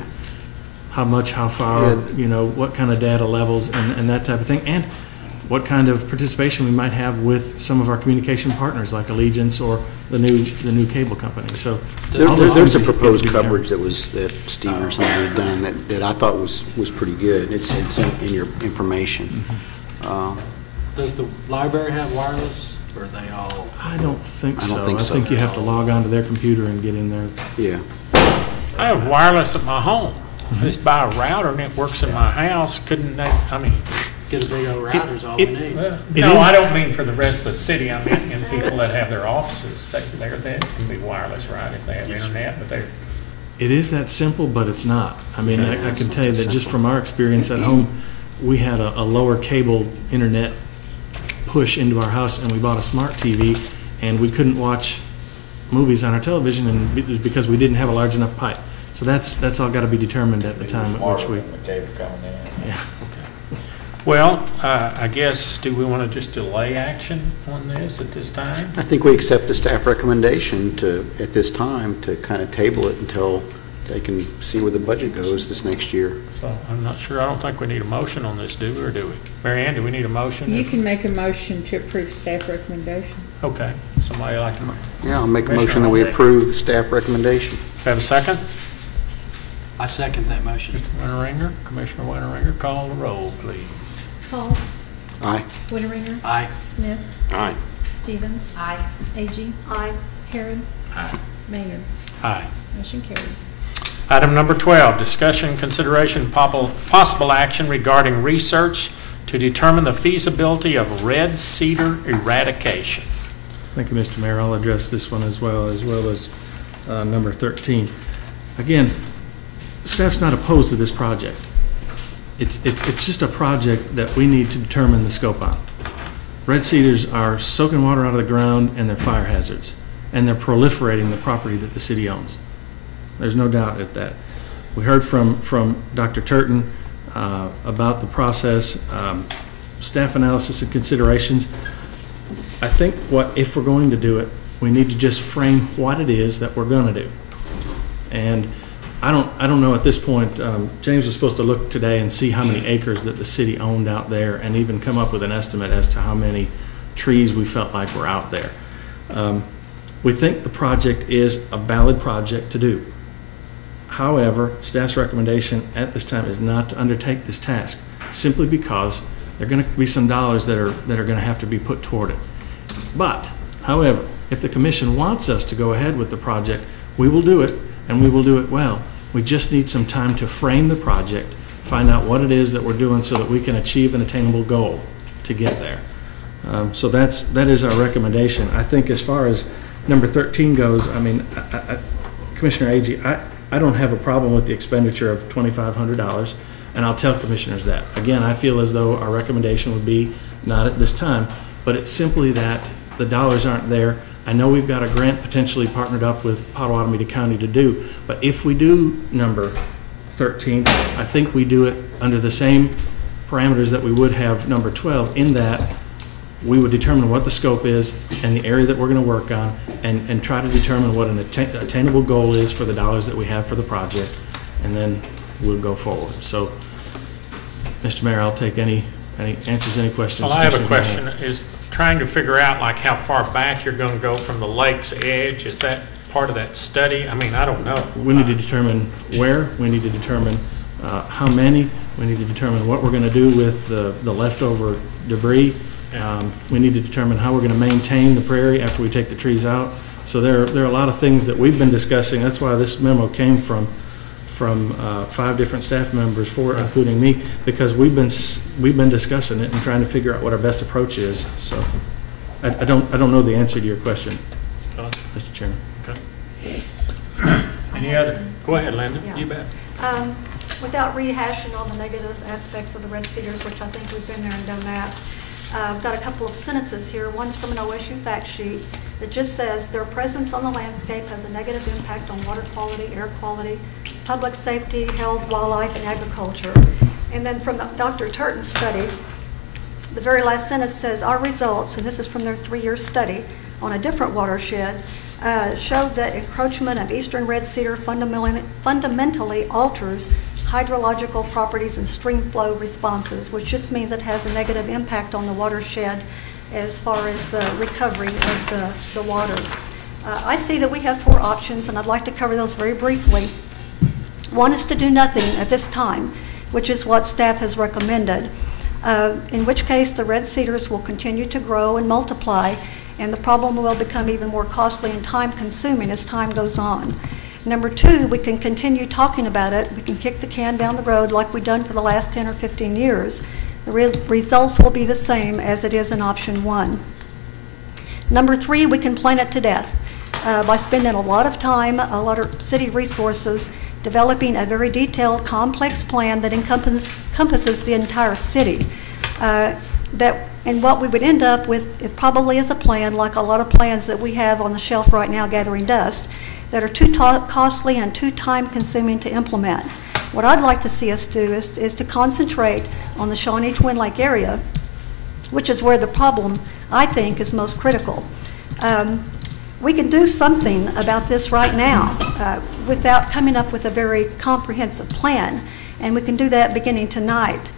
How much, how far, what kind of data levels and that type of thing, and what kind of participation we might have with some of our communication partners like Allegiance or the new cable company. So there's a proposed coverage that Steve or somebody had done that I thought was pretty good. It's in your information. Does the library have wireless, or are they all? I don't think so. I think you have to log onto their computer and get in there. Yeah. I have wireless at my home. I just buy a router and it works in my house. Couldn't they? Get a big old router's all we need. No, I don't mean for the rest of the city. I mean in people that have their offices. They can be wireless, right, if they have internet. But it is that simple, but it's not. I mean, I can tell you that just from our experience at home, we had a lower cable internet push into our house, and we bought a smart TV, and we couldn't watch movies on our television, and it was because we didn't have a large enough pipe. So that's all got to be determined at the time at which we. The cable coming in. Yeah. Well, I guess, do we want to just delay action on this at this time? I think we accept the staff recommendation at this time to kind of table it until they can see where the budget goes this next year. So I'm not sure. I don't think we need a motion on this, do we, or do we? Mary Ann, do we need a motion? You can make a motion to approve staff recommendation. Okay. Somebody like to? Yeah, I'll make a motion that we approve the staff recommendation. Have a second? I second that motion. Mr. Winteringer, Commissioner Winteringer, call the roll, please. Hall. Aye. Winteringer. Aye. Smith. Aye. Stevens. Aye. Agee. Aye. Harrod. Aye. Mayor. Aye. Motion carries. Item number 12, discussion, consideration, possible action regarding research to determine the feasibility of red cedar eradication. Thank you, Mr. Mayor. I'll address this one as well as number 13. Again, staff's not opposed to this project. It's just a project that we need to determine the scope on. Red cedars are soaking water out of the ground, and they're fire hazards, and they're proliferating the property that the city owns. There's no doubt at that. We heard from Dr. Turton about the process, staff analysis and considerations. I think if we're going to do it, we need to just frame what it is that we're going to do. And I don't know at this point. James was supposed to look today and see how many acres that the city owned out there, and even come up with an estimate as to how many trees we felt like were out there. We think the project is a valid project to do. However, staff's recommendation at this time is not to undertake this task, simply because there are going to be some dollars that are going to have to be put toward it. But, however, if the commission wants us to go ahead with the project, we will do it, and we will do it well. We just need some time to frame the project, find out what it is that we're doing so that we can achieve an attainable goal to get there. So that is our recommendation. I think as far as number 13 goes, I mean, Commissioner Agee, I don't have a problem with the expenditure of $2,500, and I'll tell commissioners that. Again, I feel as though our recommendation would be not at this time, but it's simply that the dollars aren't there. I know we've got a grant potentially partnered up with Potawatomi County to do, but if we do number 13, I think we do it under the same parameters that we would have number 12, in that we would determine what the scope is and the area that we're going to work on, and try to determine what an attainable goal is for the dollars that we have for the project, and then we'll go forward. So, Mr. Mayor, I'll take any answers, any questions. Well, I have a question. Is trying to figure out like how far back you're going to go from the lake's edge. Is that part of that study? I mean, I don't know. We need to determine where. We need to determine how many. We need to determine what we're going to do with the leftover debris. We need to determine how we're going to maintain the prairie after we take the trees out. So there are a lot of things that we've been discussing. That's why this memo came from 5 different staff members, 4 including me, because we've been discussing it and trying to figure out what our best approach is. So I don't know the answer to your question, Mr. Chairman. Okay. Any other? Go ahead, Linda. Yeah. You bet. Without rehashing all the negative aspects of the Red Cedars, which I think we've been there and done that, I've got a couple of sentences here. One's from an OSU fact sheet that just says their presence on the landscape has a negative impact on water quality, air quality, public safety, health, wildlife, and agriculture. And then from the Dr. Turton study, the very last sentence says, our results, and this is from their 3-year study on a different watershed, showed that encroachment of eastern red cedar fundamentally alters hydrological properties and stream flow responses, which just means it has a negative impact on the watershed as far as the recovery of the water. I see that we have 4 options, and I'd like to cover those very briefly. One is to do nothing at this time, which is what staff has recommended, in which case the red cedars will continue to grow and multiply, and the problem will become even more costly and time-consuming as time goes on. Number 2, we can continue talking about it. We can kick the can down the road like we've done for the last 10 or 15 years. The results will be the same as it is in option 1. Number 3, we can plan it to death by spending a lot of time, a lot of city resources, developing a very detailed, complex plan that encompasses the entire city. And what we would end up with, it probably is a plan like a lot of plans that we have on the shelf right now gathering dust, that are too costly and too time-consuming to implement. What I'd like to see us do is to concentrate on the Shawnee-Twin Lake area, which is where the problem, I think, is most critical. We can do something about this right now without coming up with a very comprehensive plan, and we can do that beginning tonight.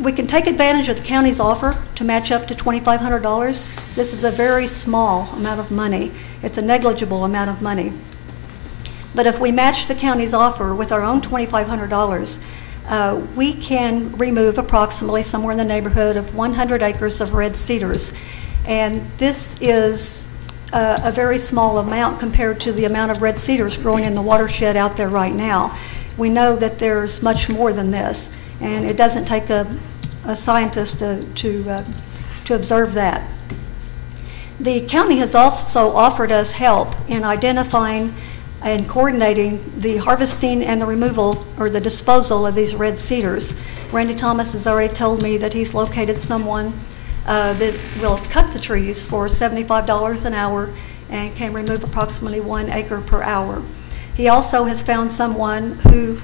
We can take advantage of the county's offer to match up to $2,500. This is a very small amount of money. It's a negligible amount of money. But if we match the county's offer with our own $2,500, we can remove approximately somewhere in the neighborhood of 100 acres of red cedars. And this is a very small amount compared to the amount of red cedars growing in the watershed out there right now. We know that there's much more than this, and it doesn't take a scientist to observe that. The county has also offered us help in identifying and coordinating the harvesting and the removal or the disposal of these red cedars. Randy Thomas has already told me that he's located someone that will cut the trees for $75 an hour and can remove approximately 1 acre per hour. He also has found someone who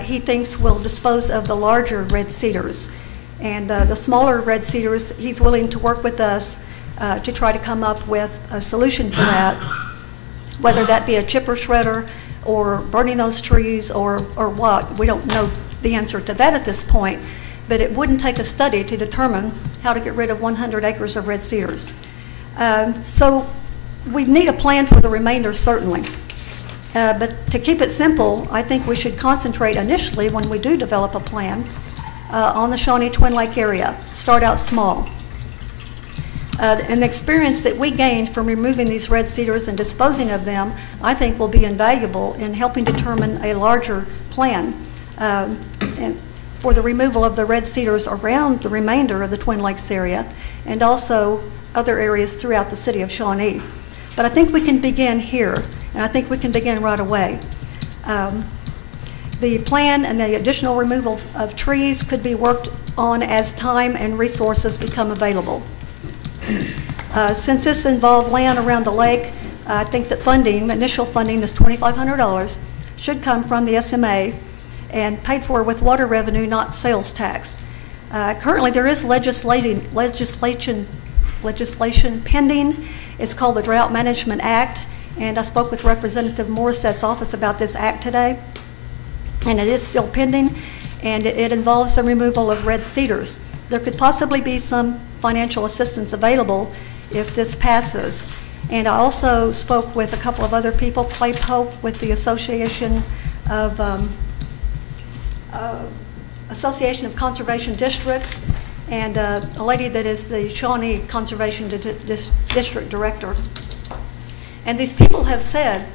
he thinks will dispose of the larger red cedars. And the smaller red cedars, he's willing to work with us to try to come up with a solution for that, whether that be a chipper shredder or burning those trees or what. We don't know the answer to that at this point, but it wouldn't take a study to determine how to get rid of 100 acres of red cedars. So we need a plan for the remainder, certainly. But to keep it simple, I think we should concentrate initially when we do develop a plan on the Shawnee-Twin Lake area. Start out small. And the experience that we gained from removing these red cedars and disposing of them, I think will be invaluable in helping determine a larger plan and for the removal of the red cedars around the remainder of the Twin Lakes area and also other areas throughout the city of Shawnee. But I think we can begin here, and I think we can begin right away. The plan and the additional removal of trees could be worked on as time and resources become available. Since this involved land around the lake, I think that initial funding, this $2,500, should come from the SMA and paid for with water revenue, not sales tax. Currently, there is legislation pending. It's called the Drought Management Act, and I spoke with Representative Morissette's office about this act today, and it is still pending, and it involves the removal of red cedars. There could possibly be some financial assistance available if this passes. And I also spoke with a couple of other people, Clay Pope with the Association of Conservation Districts, and a lady that is the Shawnee Conservation District Director. And these people have said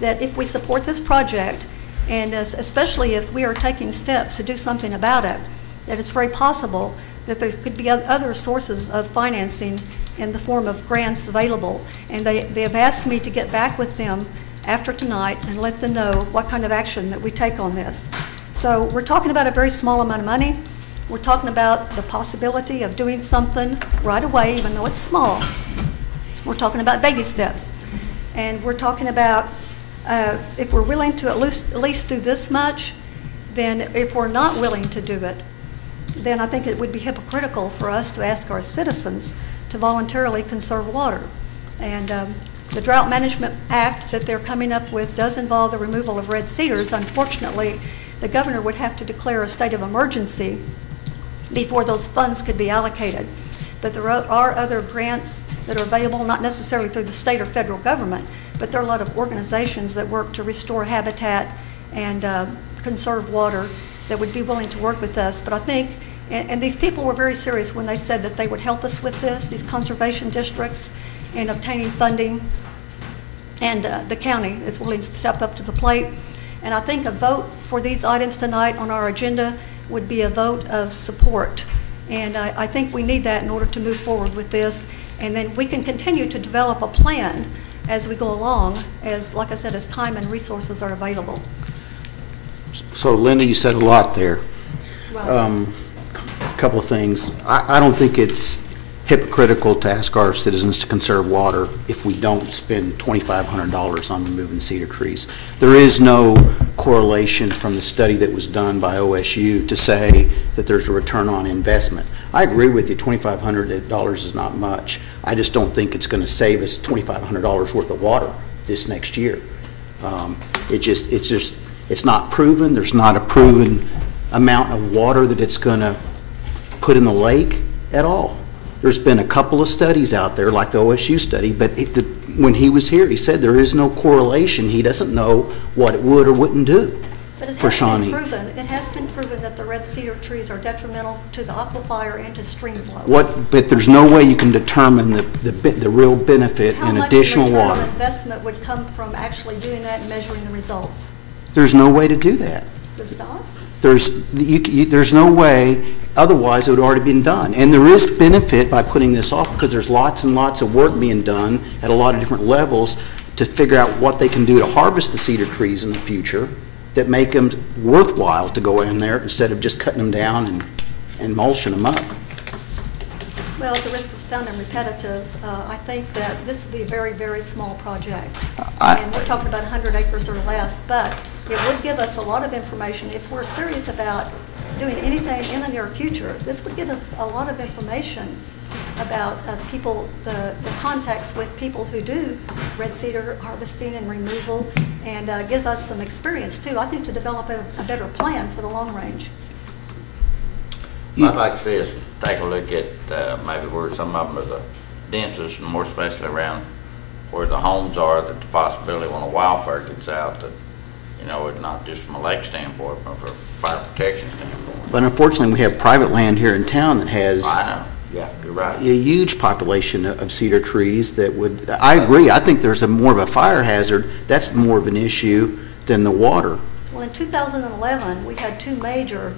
that if we support this project, and especially if we are taking steps to do something about it, that it's very possible that there could be other sources of financing in the form of grants available. And they have asked me to get back with them after tonight and let them know what kind of action that we take on this. So we're talking about a very small amount of money. We're talking about the possibility of doing something right away, even though it's small. We're talking about baby steps. And we're talking about if we're willing to at least do this much, then if we're not willing to do it, then I think it would be hypocritical for us to ask our citizens to voluntarily conserve water. And the Drought Management Act that they're coming up with does involve the removal of red cedars. Unfortunately, the governor would have to declare a state of emergency before those funds could be allocated. But there are other grants that are available, not necessarily through the state or federal government, but there are a lot of organizations that work to restore habitat and conserve water that would be willing to work with us. But I think, and these people were very serious when they said that they would help us with this, these conservation districts, in obtaining funding, and the county is willing to step up to the plate. And I think a vote for these items tonight on our agenda would be a vote of support. And I think we need that in order to move forward with this. And then we can continue to develop a plan as we go along, as, like I said, as time and resources are available. So, Linda, you said a lot there. A couple of things. I don't think it's hypocritical to ask our citizens to conserve water if we don't spend $2,500 on removing cedar trees. There is no correlation from the study that was done by OSU to say that there's a return on investment. I agree with you, $2,500 is not much. I just don't think it's going to save us $2,500 worth of water this next year. It's not proven. There's not a proven amount of water that it's going to put in the lake at all. There's been a couple of studies out there, like the OSU study, but when he was here, he said there is no correlation. He doesn't know what it would or wouldn't do for Shawnee. It has been proven that the red cedar trees are detrimental to the aquifer and to stream flow. But there's no way you can determine the real benefit in additional water. How much return on investment would come from actually doing that and measuring the results? There's no way to do that. There's not? There's no way Otherwise, it would already been done. And there is benefit by putting this off because there's lots and lots of work being done at a lot of different levels to figure out what they can do to harvest the cedar trees in the future that make them worthwhile to go in there instead of just cutting them down and mulching them up. Well, at the risk of sounding repetitive, I think that this would be a very, very small project. And we're talking about 100 acres or less, but it would give us a lot of information. If we're serious about doing anything in the near future, this would give us a lot of information about people, the contacts with people who do red cedar harvesting and removal, and give us some experience too, I think, to develop a better plan for the long range. I'd like to see us take a look at maybe where some of them are the densest, and more especially around where the homes are, that the possibility when a wildfire gets out, that, you know, it's not just from a lake standpoint, but from a fire protection standpoint. But unfortunately, we have private land here in town that has I know. Yeah, you're right. a huge population of cedar trees that would, I agree, I think there's more of a fire hazard. That's more of an issue than the water. Well, in 2011, we had two major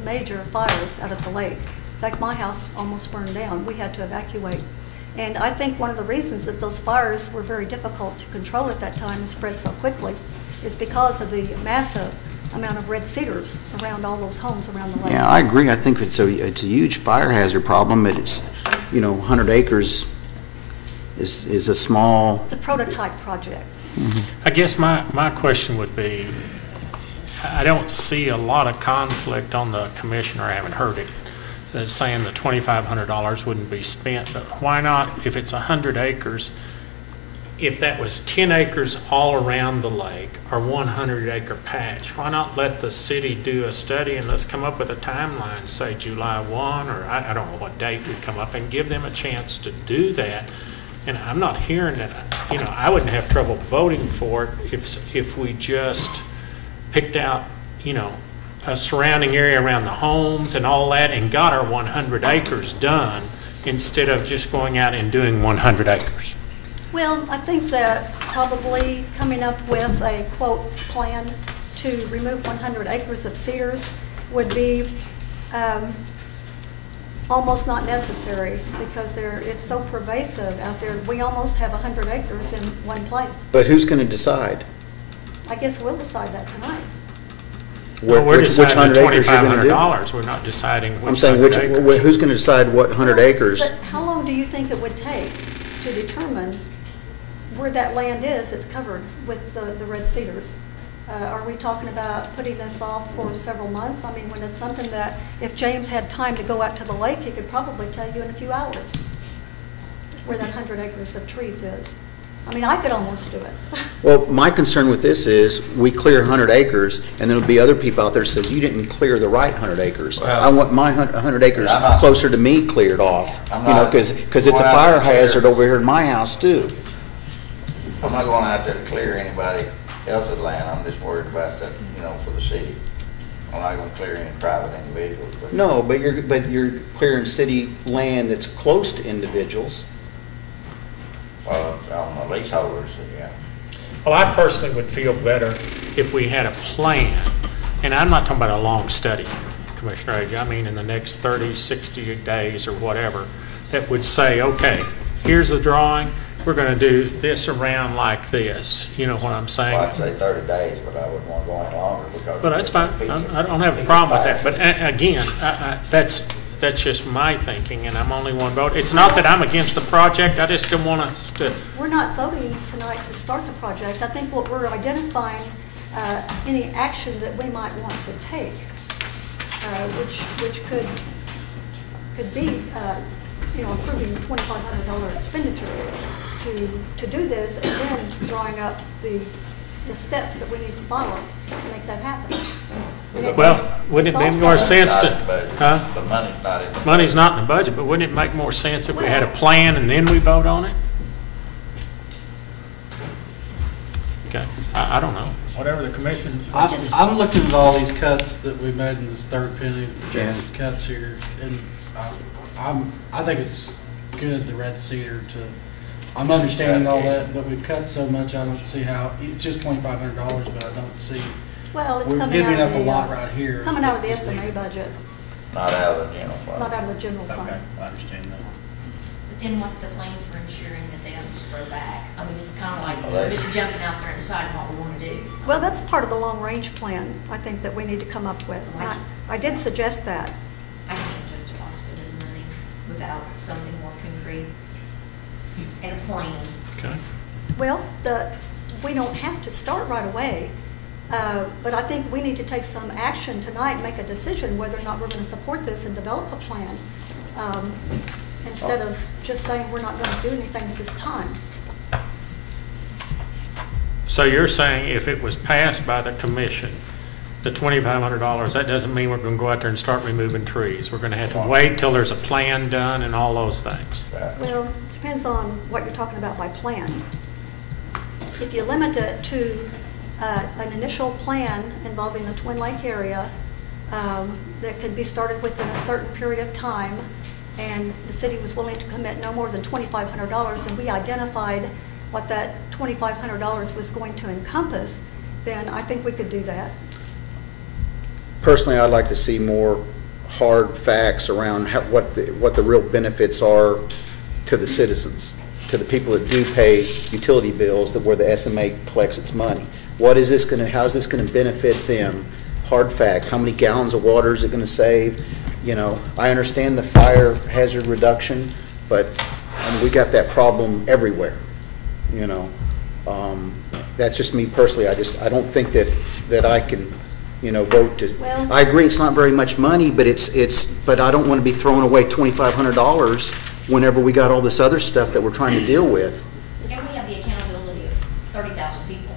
fires out at the lake. In fact, my house almost burned down. We had to evacuate. And I think one of the reasons that those fires were very difficult to control at that time and spread so quickly is because of the massive amount of red cedars around all those homes around the lake. Yeah, I agree. I think it's a huge fire hazard problem, but it's, 100 acres is a small... It's a prototype project. I guess my question would be, I don't see a lot of conflict on the commission, or I haven't heard it, that's saying the $2,500 wouldn't be spent, but why not, if it's 100 acres, if that was 10 acres all around the lake or 100-acre patch, why not let the city do a study and let's come up with a timeline, say July 1, or I don't know what date would come up, and give them a chance to do that. And I'm not hearing that, I wouldn't have trouble voting for it if we just picked out, a surrounding area around the homes and all that and got our 100 acres done instead of just going out and doing 100 acres. Well, I think that probably coming up with a, quote, plan to remove 100 acres of cedars would be almost not necessary because it's so pervasive out there. We almost have 100 acres in one place. But who's going to decide? I guess we'll decide that tonight. We're deciding 100 acres you're going to do? $2,500. We're not deciding which I'm saying who's going to decide what 100 acres? But how long do you think it would take to determine where that land is that's covered with the red cedars? Are we talking about putting this off for several months? I mean, when it's something that if James had time to go out to the lake, he could probably tell you in a few hours where that 100 acres of trees is. I mean, I could almost do it. Well, my concern with this is we clear 100 acres and there'll be other people out there that says you didn't clear the right 100 acres. Well, I want my 100 acres closer to me cleared off, because it's a fire hazard over here in my house too. I'm not going out there to clear anybody else's land. I'm just worried about that, for the city. I'm not going to clear any private individuals. No, but you're clearing city land that's close to individuals. Well, on the leaseholders, yeah. Well, I personally would feel better if we had a plan, and I'm not talking about a long study, Commissioner Agee, I mean in the next 30, 60 days or whatever, that would say, okay, here's the drawing, we're going to do this around like this. You know what I'm saying? Well, I'd say 30 days, but I wouldn't want to go any longer because... But that's fine. I don't have a problem with that. But again, that's just my thinking, and I'm only one vote. It's not that I'm against the project. I just don't want us to... We're not voting tonight to start the project. I think what we're identifying, any action that we might want to take, which could be, approving $2,500 expenditure to do this, and then drawing up the steps that we need to follow to make that happen. Well, wouldn't it make more sense to, The money's not in the budget. Money's not in the budget, but wouldn't it make more sense if we had a plan and then we vote on it? Okay, I don't know. Whatever the commission. I'm looking at all these cuts that we made in this third penny cuts here, and I think it's good, the red cedar I'm understanding all that, but we've cut so much, I don't see how, it's just $2,500, but I don't see. Well, it's we're coming giving out up of a lot right here. Coming out of the SMA budget. Not out of the general fund. not out of the general fund. Okay, I understand that. But then what's the plan for ensuring that they don't just grow back? I mean, it's kind of like Well, just jumping out there and deciding what we want to do. Well, that's part of the long-range plan, I think, that we need to come up with. I did suggest that. I can't justify spending money without something more concrete and a plan. Okay. Well, we don't have to start right away, but I think we need to take some action tonight, make a decision whether or not we're going to support this and develop a plan, instead of just saying we're not going to do anything at this time. So you're saying if it was passed by the commission, the $2,500, that doesn't mean we're going to go out there and start removing trees. We're going to have to wait till there's a plan done and all those things. Well, it depends on what you're talking about by plan. If you limit it to an initial plan involving the Twin Lake area that could be started within a certain period of time, and the city was willing to commit no more than $2,500, and we identified what that $2,500 was going to encompass, then I think we could do that. Personally, I'd like to see more hard facts around what the real benefits are to the citizens, to the people that do pay utility bills, where the SMA collects its money. What is this going to? How is this going to benefit them? Hard facts. How many gallons of water is it going to save? You know, I understand the fire hazard reduction, but we got that problem everywhere. You know, that's just me personally. I don't think that I can, vote to. Well, I agree it's not very much money, but but I don't want to be throwing away $2,500 whenever we got all this other stuff that we're trying to deal with. And we have the accountability of 30,000 people.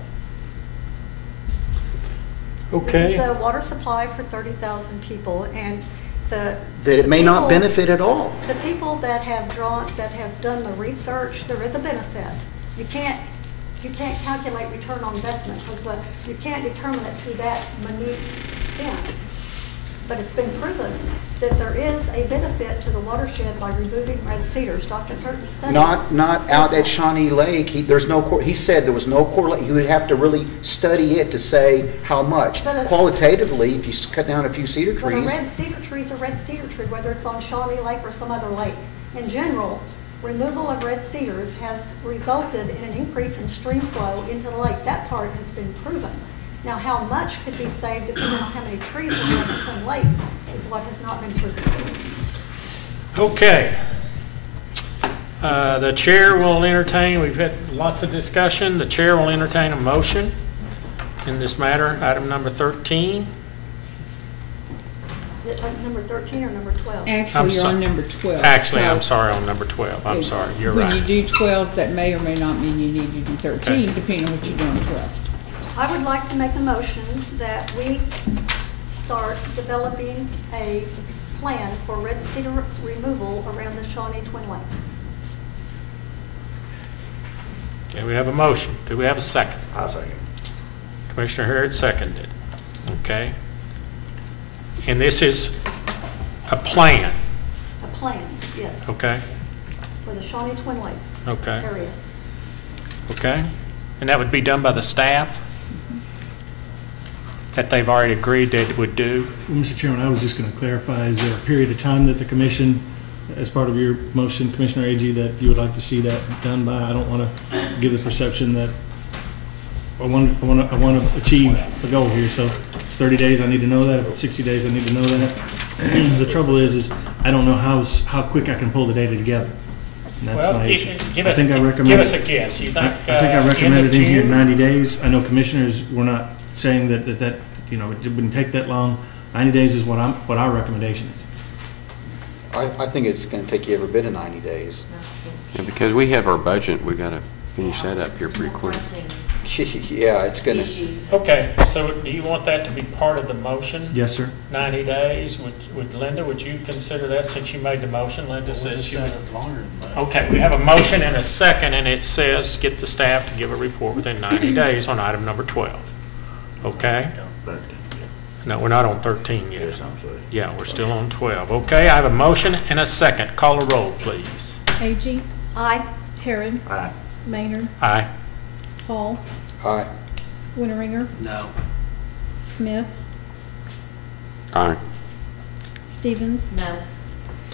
Okay. This is the water supply for 30,000 people, and that it may not benefit at all. The people that have done the research, there is a benefit. You can't calculate return on investment because you can't determine it to that minute extent. But it's been proven that there is a benefit to the watershed by removing red cedars. Dr. Turton's study Not out at Shawnee Lake. He said there was no correlation. You would have to really study it to say how much. Qualitatively, if you cut down a few cedar trees. But a red cedar tree is a red cedar tree, whether it's on Shawnee Lake or some other lake. In general, removal of red cedars has resulted in an increase in stream flow into the lake. That part has been proven. Now, how much could be saved depending on how many trees are in the Twin Lakes is what has not been proven. Okay. The chair will entertain, we've had lots of discussion, the chair will entertain a motion in this matter, item number 13. Is it number 13 or number 12? Actually, you're on number 12. Actually, so I'm sorry, on number 12. I'm sorry, you're right. When you do 12, that may or may not mean you need to do 13, Okay. depending on what you do on 12. I would like to make a motion that we start developing a plan for red cedar removal around the Shawnee Twin Lakes. Okay, we have a motion. Do we have a second? I'll second. Commissioner Harrod seconded. Okay. And this is a plan, A plan, yes, okay? for the Shawnee Twin Lakes Okay. area. Okay? And that would be done by the staff? That they've already agreed that it would do? Well, Mr. Chairman, I was just going to clarify, is there a period of time that the commission, as part of your motion, Commissioner Agee, that you would like to see that done by? I don't want to give the perception that I want to achieve a goal here. So if it's 30 days, I need to know that. If it's 60 days, I need to know that. The trouble is I don't know how quick I can pull the data together. And that's my issue. Give us a guess. You think, I think I recommended in here June? 90 days. I know commissioners were not saying that it wouldn't take that long. 90 days is what our recommendation is. I think it's going to take you every bit of 90 days. Yeah, because we have our budget, we got to finish that up here pretty quick. Yeah, it's going to. Okay, so do you want that to be part of the motion? Yes, sir. 90 days? Would Linda, would you consider that since you made the motion? Linda says she would. Longer than that. Okay, we have a motion and a second, and it says get the staff to give a report within 90 days on item number 12. Okay? No, we're not on 13 yet. Yeah, we're still on 12. Okay, I have a motion and a second. Call a roll, please. Agee? Aye. Harrod? Aye. Maynard? Aye. Hall? Aye. Winteringer? No. Smith? Aye. Stevens? No.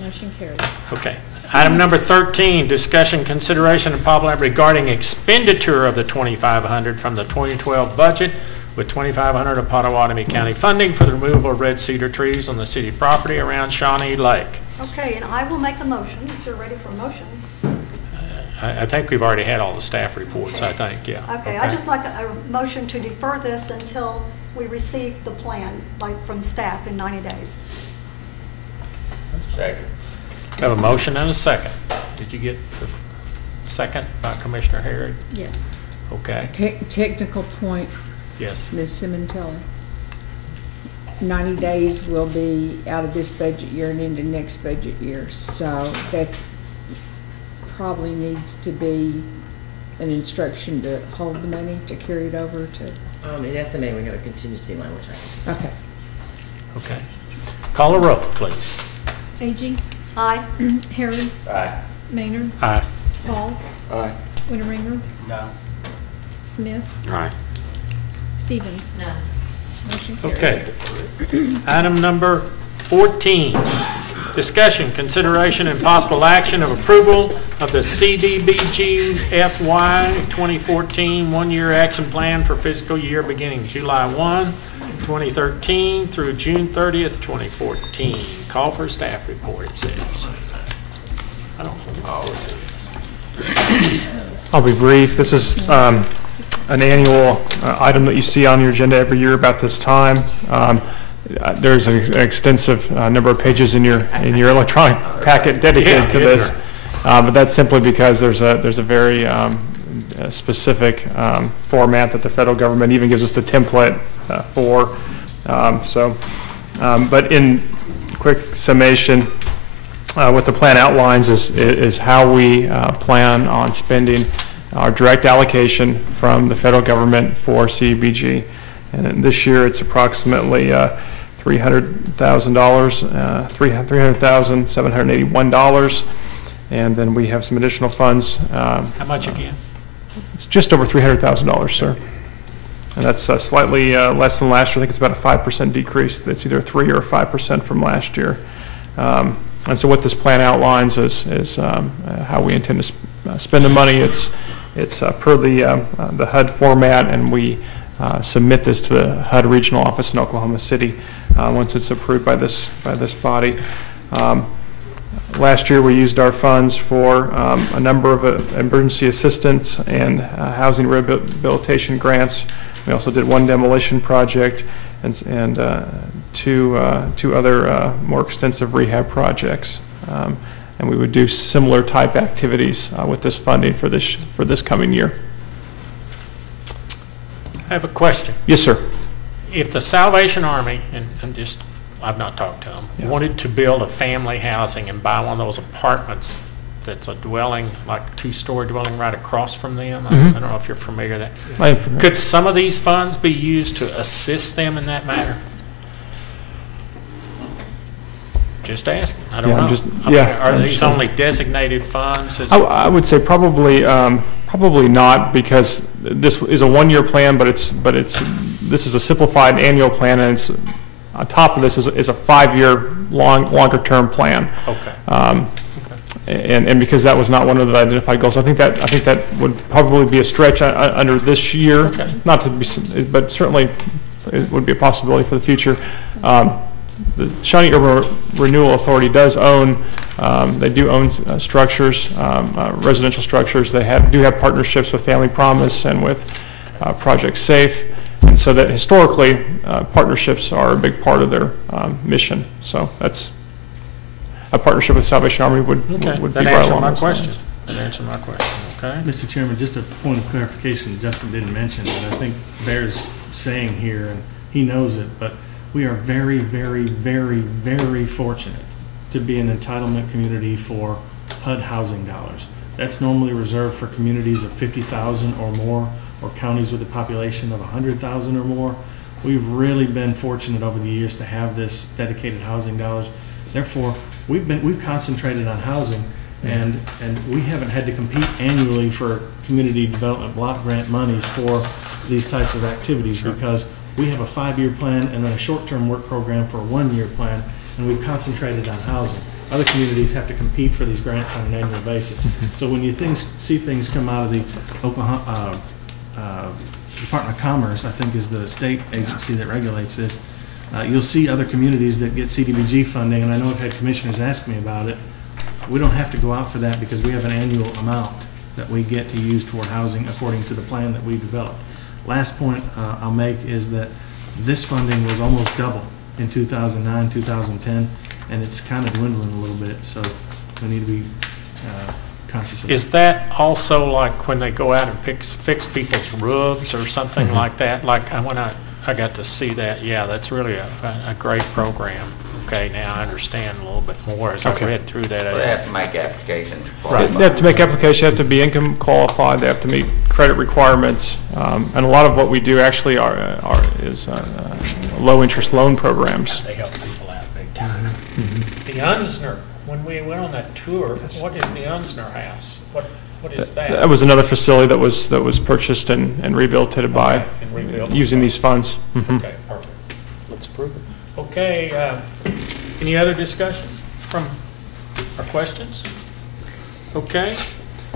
Motion carries. Okay. Item number 13, discussion, consideration, and possible action regarding expenditure of the $2,500 from the 2012 budget with $2,500 of Pottawatomie County funding for the removal of red cedar trees on the city property around Shawnee Lake. Okay, and I will make a motion, if you're ready for a motion. I think we've already had all the staff reports, I think, yeah. Okay, I'd just like a motion to defer this until we receive the plan, like from staff in 90 days. Second. Have a motion and a second. Did you get the second by Commissioner Harrod? Yes. Okay. Technical point, Yes. Ms. Simontelli. 90 days will be out of this budget year and into next budget year, so that probably needs to be an instruction to hold the money, to carry it over to. In SMA, we have a contingency line, which I. Okay. Okay. Call a roll, please. Agee? Aye. Harrod? Aye. Maynard? Aye. Hall? Aye. Winteringer? No. Smith? Aye. Stevens? No. Motion carries. Okay. Item number 14, discussion, consideration, and possible action of approval of the CDBG FY 2014 one-year action plan for fiscal year beginning July 1, 2013 through June 30th, 2014. Call for staff report, it says. I don't know all this is. I'll be brief. This is an annual item that you see on your agenda every year about this time. There's an extensive number of pages in your electronic packet dedicated to this, but that's simply because there's a very specific format that the federal government even gives us the template for. But in quick summation, what the plan outlines is how we plan on spending our direct allocation from the federal government for CDBG. And this year it's approximately $300,000, $300,781. And then we have some additional funds. How much again? It's just over $300,000, sir. And that's slightly less than last year. I think it's about a 5% decrease. It's either 3 or 5% from last year. And so what this plan outlines is how we intend to spend the money. It's per the HUD format, and we submit this to the HUD regional office in Oklahoma City once it's approved by this body. Last year we used our funds for a number of emergency assistance and housing rehabilitation grants. We also did one demolition project and two other more extensive rehab projects. And we would do similar type activities with this funding for this coming year. I have a question. Yes, sir. If the Salvation Army, and I've not talked to them, wanted to build a family housing and buy one of those apartments that's a dwelling, like two-story dwelling right across from them, I don't know if you're familiar with that. Could some of these funds be used to assist them in that matter? Just asking. I don't know. Are these only designated funds? I would say probably not, because this is a one-year plan, but this is a simplified annual plan, and it's on top of this is a 5-year longer-term plan. Okay. And because that was not one of the identified goals, I think that would probably be a stretch under this year. Okay. Not to be, but certainly it would be a possibility for the future. The Shawnee Urban Renewal Authority does own, they do own structures, residential structures. They do have partnerships with Family Promise and with Project Safe. And so that historically, partnerships are a big part of their mission. So that's a partnership with Salvation Army would be right along those lines. That answered my question. Okay. Mr. Chairman, just a point of clarification Justin didn't mention, and I think Bear's saying here, and he knows it, but we are very, very, very, very fortunate to be an entitlement community for HUD housing dollars. That's normally reserved for communities of 50,000 or more, or counties with a population of 100,000 or more. We've really been fortunate over the years to have this dedicated housing dollars. Therefore, we've concentrated on housing, and we haven't had to compete annually for community development block grant monies for these types of activities, because we have a 5-year plan and then a short-term work program for a 1-year plan. and we've concentrated on housing. Other communities have to compete for these grants on an annual basis. So when you see things come out of the Oklahoma Department of Commerce, I think is the state agency that regulates this, you'll see other communities that get CDBG funding, and I know I've had commissioners ask me about it. We don't have to go out for that because we have an annual amount that we get to use toward housing according to the plan that we developed. Last point I'll make is that this funding was almost double in 2009, 2010, and it's kind of dwindling a little bit, so we need to be conscious of that. Is that also like when they go out and fix people's roofs or something like that? Like when I got to see that, yeah, that's really a great program. Okay, now I understand a little bit more as I read through that. They have to make applications. Right. They have to make applications, they have to be income qualified, they have to meet credit requirements, and a lot of what we do actually is low-interest loan programs. They help people out big time. The Unsner, when we went on that tour, what is the Unsner House? What is that? That was another facility that was purchased and rehabilitated by using these funds. Okay, perfect. Let's approve it. Okay, any other discussion or questions? Okay,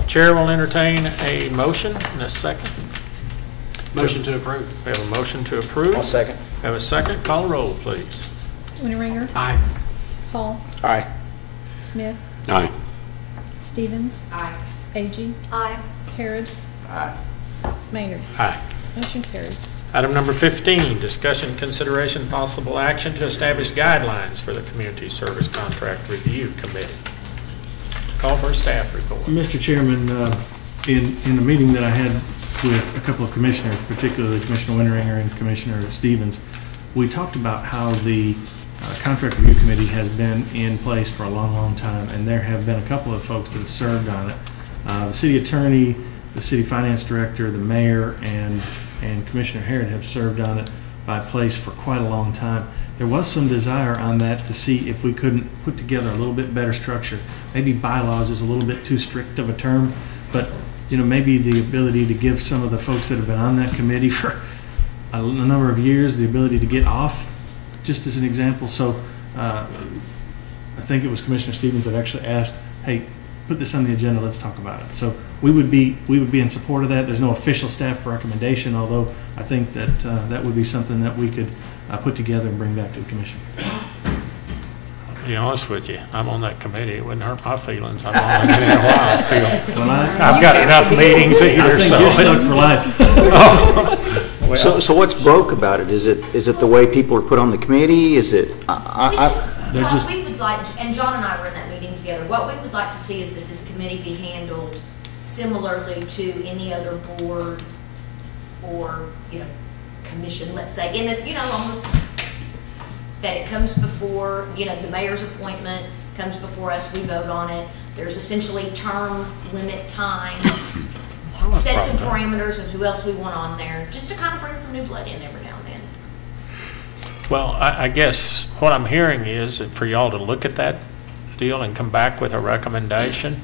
Chair will entertain a motion in a second. Motion to approve. We have a motion to approve. I'll second. We have a second. Call the roll, please. Winteringer. Aye. Paul. Aye. Smith. Aye. Stevens. Aye. Agee. Aye. Harrod. Aye. Maynard. Aye. Motion carries. Item number 15, discussion, consideration, possible action to establish guidelines for the Community Service Contract Review Committee. Call for a staff report. Mr. Chairman, in the meeting that I had with a couple of commissioners, particularly Commissioner Winteringer and Commissioner Stevens, we talked about how the Contract Review Committee has been in place for a long, long time, and there have been a couple of folks that have served on it. The city attorney, the city finance director, the mayor, and Commissioner Harrod have served on it by place for quite a long time. There was some desire on that to see if we couldn't put together a little bit better structure. Maybe bylaws is a little bit too strict of a term, but maybe the ability to give some of the folks that have been on that committee for a number of years the ability to get off, just as an example. So I think it was Commissioner Stevens that actually asked, hey, put this on the agenda, let's talk about it. So we would be in support of that. There's no official staff recommendation, although I think that that would be something that we could put together and bring back to the commission. To be honest with you, I'm on that committee. It wouldn't hurt my feelings. I've only been in a while. I've got enough meetings either. I think you're stuck for life. Well, So what's broke about it? Is it the way people are put on the committee? Is it? We would like, and John and I were in that meeting together, what we would like to see is that this committee be handled similarly to any other board or, commission, let's say, in that, almost that it comes before, the mayor's appointment comes before us, we vote on it. There's essentially term limit times, set some parameters of who else we want on there, just to kind of bring some new blood in every now and then. well, I guess what I'm hearing is that for y'all to look at that deal and come back with a recommendation.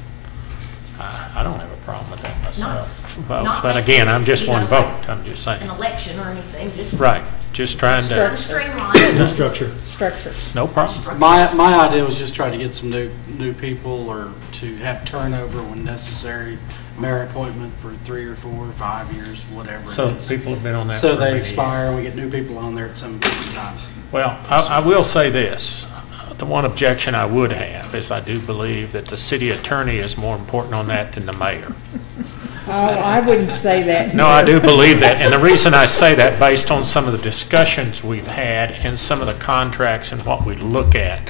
I don't have a problem with that myself. But again, I'm just one vote. I'm just saying. An election or anything, just. Right. Just trying to. Streamline. No structure. No problem. My idea was just try to get some new people or to have turnover when necessary. Mayor appointment for 3 or 4 or 5 years, whatever. So it is. people have been on that. So for they many expire. years. We get new people on there at some point in time. Well, I will say this. The one objection I would have is I do believe that the city attorney is more important on that than the mayor. Oh, I wouldn't say that. No, I do believe that. And the reason I say that, based on some of the discussions we've had and some of the contracts and what we look at,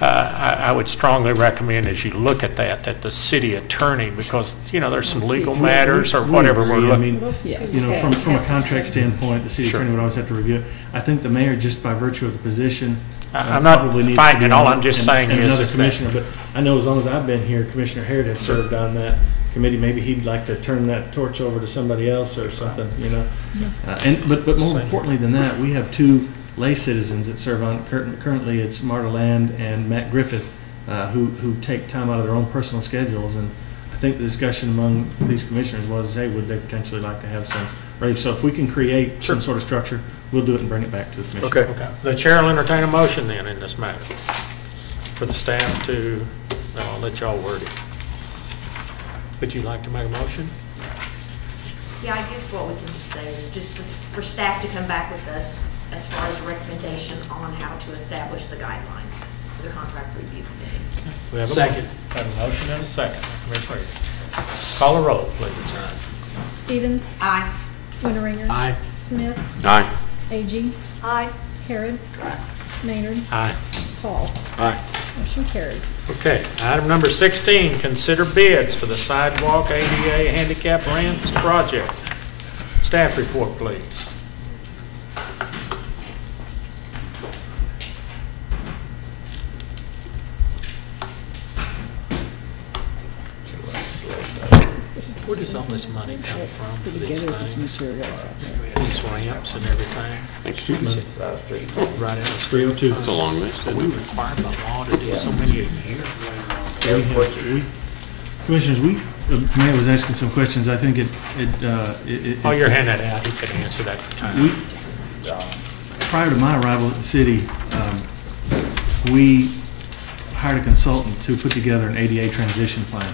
I would strongly recommend as you look at that the city attorney, because, there's some legal matters or whatever we're looking. From a contract standpoint, the city attorney would always have to review it. I think the mayor, just by virtue of the position, I'm not probably needs fighting to be it. All on I'm just and saying is another that. commissioner. But I know as long as I've been here, Commissioner Harrod has served on that committee. Maybe he'd like to turn that torch over to somebody else or something, But more importantly than that, we have 2 lay citizens that serve on. Currently, it's Marta Land and Matt Griffith, who take time out of their own personal schedules. And I think the discussion among these commissioners was, hey, would they potentially like to have some Right, so if we can create some sort of structure, we'll do it and bring it back to the commission. Okay. The chair will entertain a motion then in this matter for the staff to, no, I'll let y'all word it. Would you like to make a motion? Yeah, I guess what we can just say is just for staff to come back with us as far as a recommendation on how to establish the guidelines for the contract review committee. We have Second. We have a motion and a second. Commissioner Reagan. Call a roll, please. Stevens. Aye. Winteringer. Aye. Smith. Aye. Agee. Aye. Harrod. Maynard. Aye. Paul. Aye. Motion carries. Okay, item number 16, consider bids for the sidewalk ADA handicap ramps project. Staff report, please. Where does all this money come from for these things? These ramps and everything? Is it right out of 302. That's a long list, isn't We it? require by law to do so many a year. Commissioners, Mayor was asking some questions. I think Oh, you're handing that out. You can answer that time. Prior to my arrival at the city, we hired a consultant to put together an ADA transition plan.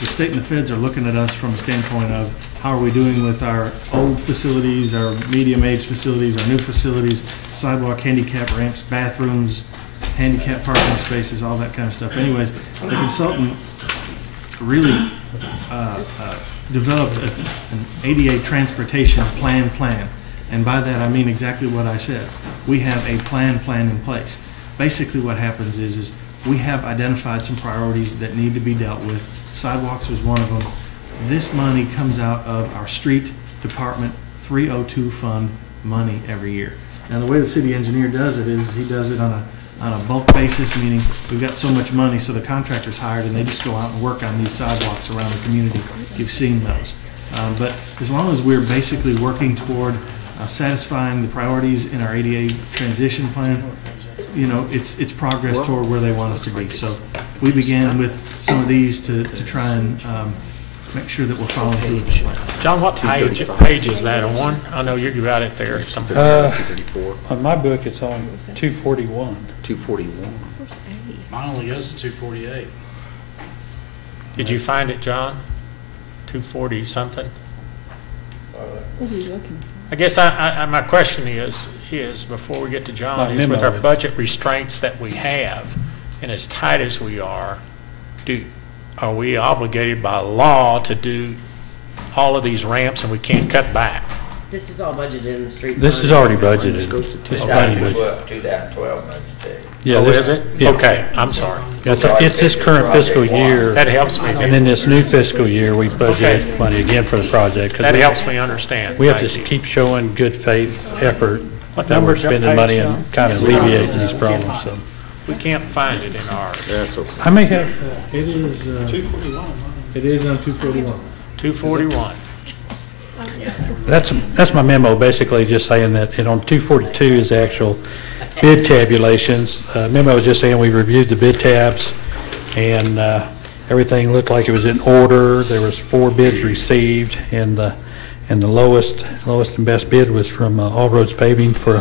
The state and the feds are looking at us from a standpoint of how are we doing with our old facilities, our medium-age facilities, our new facilities, sidewalk, handicap ramps, bathrooms, handicap parking spaces, all that kind of stuff. Anyways, the consultant really developed an ADA transportation plan. And by that, I mean exactly what I said. We have a plan in place. Basically what happens is we have identified some priorities that need to be dealt with. Sidewalks was one of them. This money comes out of our street department 302 fund money every year. Now the way the city engineer does it is he does it on a bulk basis, meaning we've got so much money, so the contractor's hired and they just go out and work on these sidewalks around the community. You've seen those. But as long as we're basically working toward satisfying the priorities in our ADA transition plan, you know, it's progress toward where they want us to be. So we began with some of these to try and make sure that we're following through with the plan. John, what page is that on? I know you got it there. Something. On my book, it's on 241. 241. Mine only goes to 248. Did you find it, John? 240 something? What are you looking for? I guess my question is before we get to John, My is with memo. our budget restraints that we have, and as tight as we are we obligated by law to do all of these ramps and we can't cut back? This is all budgeted in the street. This is already budgeted. It's already budgeted. 2012 budget too. Yeah, Oh, this- is it? yeah. Okay, I'm sorry. It's this current fiscal year. That helps me. And then this new fiscal year, we budgeted money again for the project. 'cause That we- helps me understand. We have Thank to you. keep showing good faith effort What that we're number's that spending page, money John? and kind of alleviating these problems, so. We can't find it in ours. That's okay. I may have, It is on 241. 241. that's my memo, basically just saying that, and on 242 is the actual bid tabulations. Memo is just saying we reviewed the bid tabs, and everything looked like it was in order. There was 4 bids received, and the lowest and best bid was from All Roads Paving for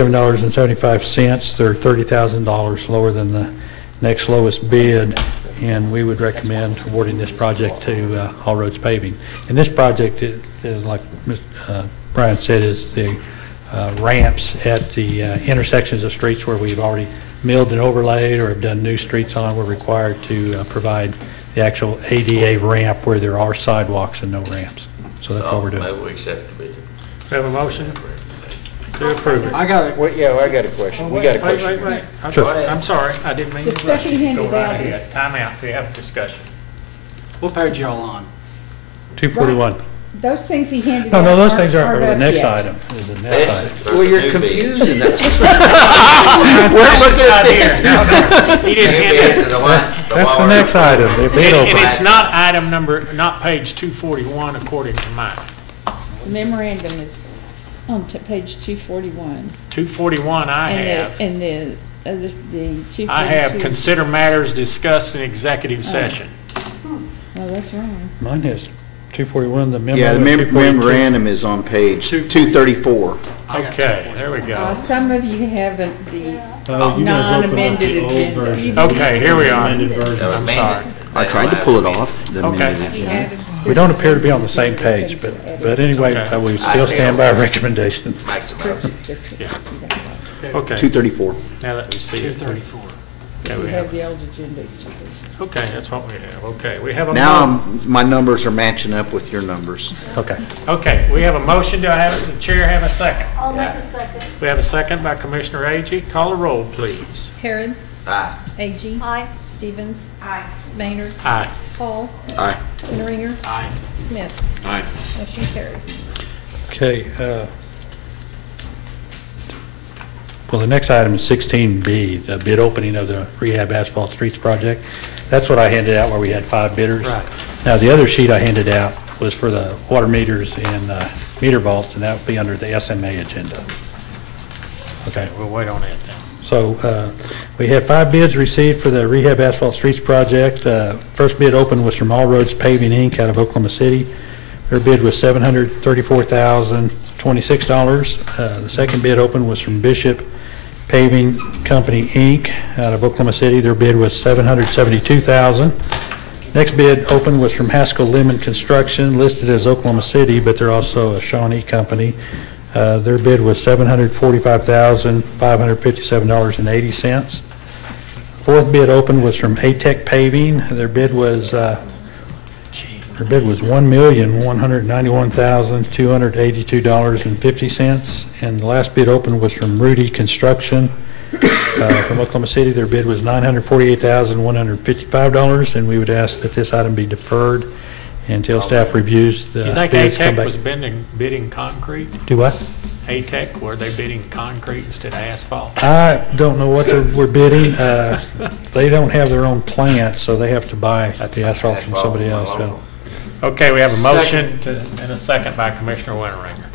$127,337.75. They're $30,000 lower than the next lowest bid, and we would recommend awarding this project to All Roads Paving. And this project is like Mr. Brian said, is the ramps at the intersections of streets where we've already milled and overlaid or have done new streets on. We're required to provide the actual ADA ramp where there are sidewalks and no ramps. So that's what we're doing. Maybe we accept the bid. We have a motion to approve it. I got it. Wait, yeah, I got a question. We got a question. Wait. Sure. I'm sorry. I didn't mean The to rush stuff he you. handed Go right out ahead. is- Time out. We have a discussion. What page y'all on? 241. Those things he handed No, out no, those things aren't, the up next yet. item is the next item. Well, you're confusing us. We're looking at this. No. He didn't hand it. That's the next item, the bid And opening. it's not item number, not page 241 according to mine. The memorandum is on page 241. 241 I have. And the 242. I have consider matters discussed in executive session. Oh, that's wrong. Mine has 241, the memo. Yeah, the 242. memorandum is on page 234. Okay, there we go. Some of you haven't the You guys opened up non-amended the old agenda. version. Okay, here we are. Amended version. I'm sorry. I tried to pull it off. The Okay. amended agenda. We don't appear to be on the same page, but anyway, Okay. we still stand by our recommendation. Makes a motion. Okay. 234. Now let me see it. 234. Okay, We we have have, the old agendas. okay, that's what we have. Okay, we have a. Now my numbers are matching up with your numbers. Okay. Okay, we have a motion. Do I have, the chair have a second? I'll make a second. We have a second by Commissioner Agee. Call a roll, please. Harrod. Aye. Agee. Aye. Stevens. Aye. Maynard. Aye. Hall. Aye. Winteringer. Aye. Smith. Aye. Motion carries. Okay, well, the next item is 16B, the bid opening of the rehab asphalt streets project. That's what I handed out where we had 5 bidders. Right. Now, the other sheet I handed out was for the water meters and meter vaults, and that would be under the SMA agenda. Okay. We'll wait on that then. So we have 5 bids received for the rehab asphalt streets project. First bid open was from All Roads Paving, Inc. out of Oklahoma City. Their bid was $734,026. The second bid open was from Bishop Paving Company, Inc. out of Oklahoma City. Their bid was $772,000. Next bid open was from Haskell Lemon Construction, listed as Oklahoma City, but they're also a Shawnee company. Their bid was $745,557.80. Fourth bid open was from ATEC Paving. Their bid was $1,191,282.50. And the last bid open was from Rudy Construction from Oklahoma City. Their bid was $948,155, and we would ask that this item be deferred until staff reviews the You think bids. Come ATEC back. was bidding concrete? Do what? ATEC, were they bidding concrete instead of asphalt? I don't know what we're bidding. They don't have their own plant, so they have to buy the asphalt from somebody else. So. Okay, we have a motion and a second by Commissioner Winteringer.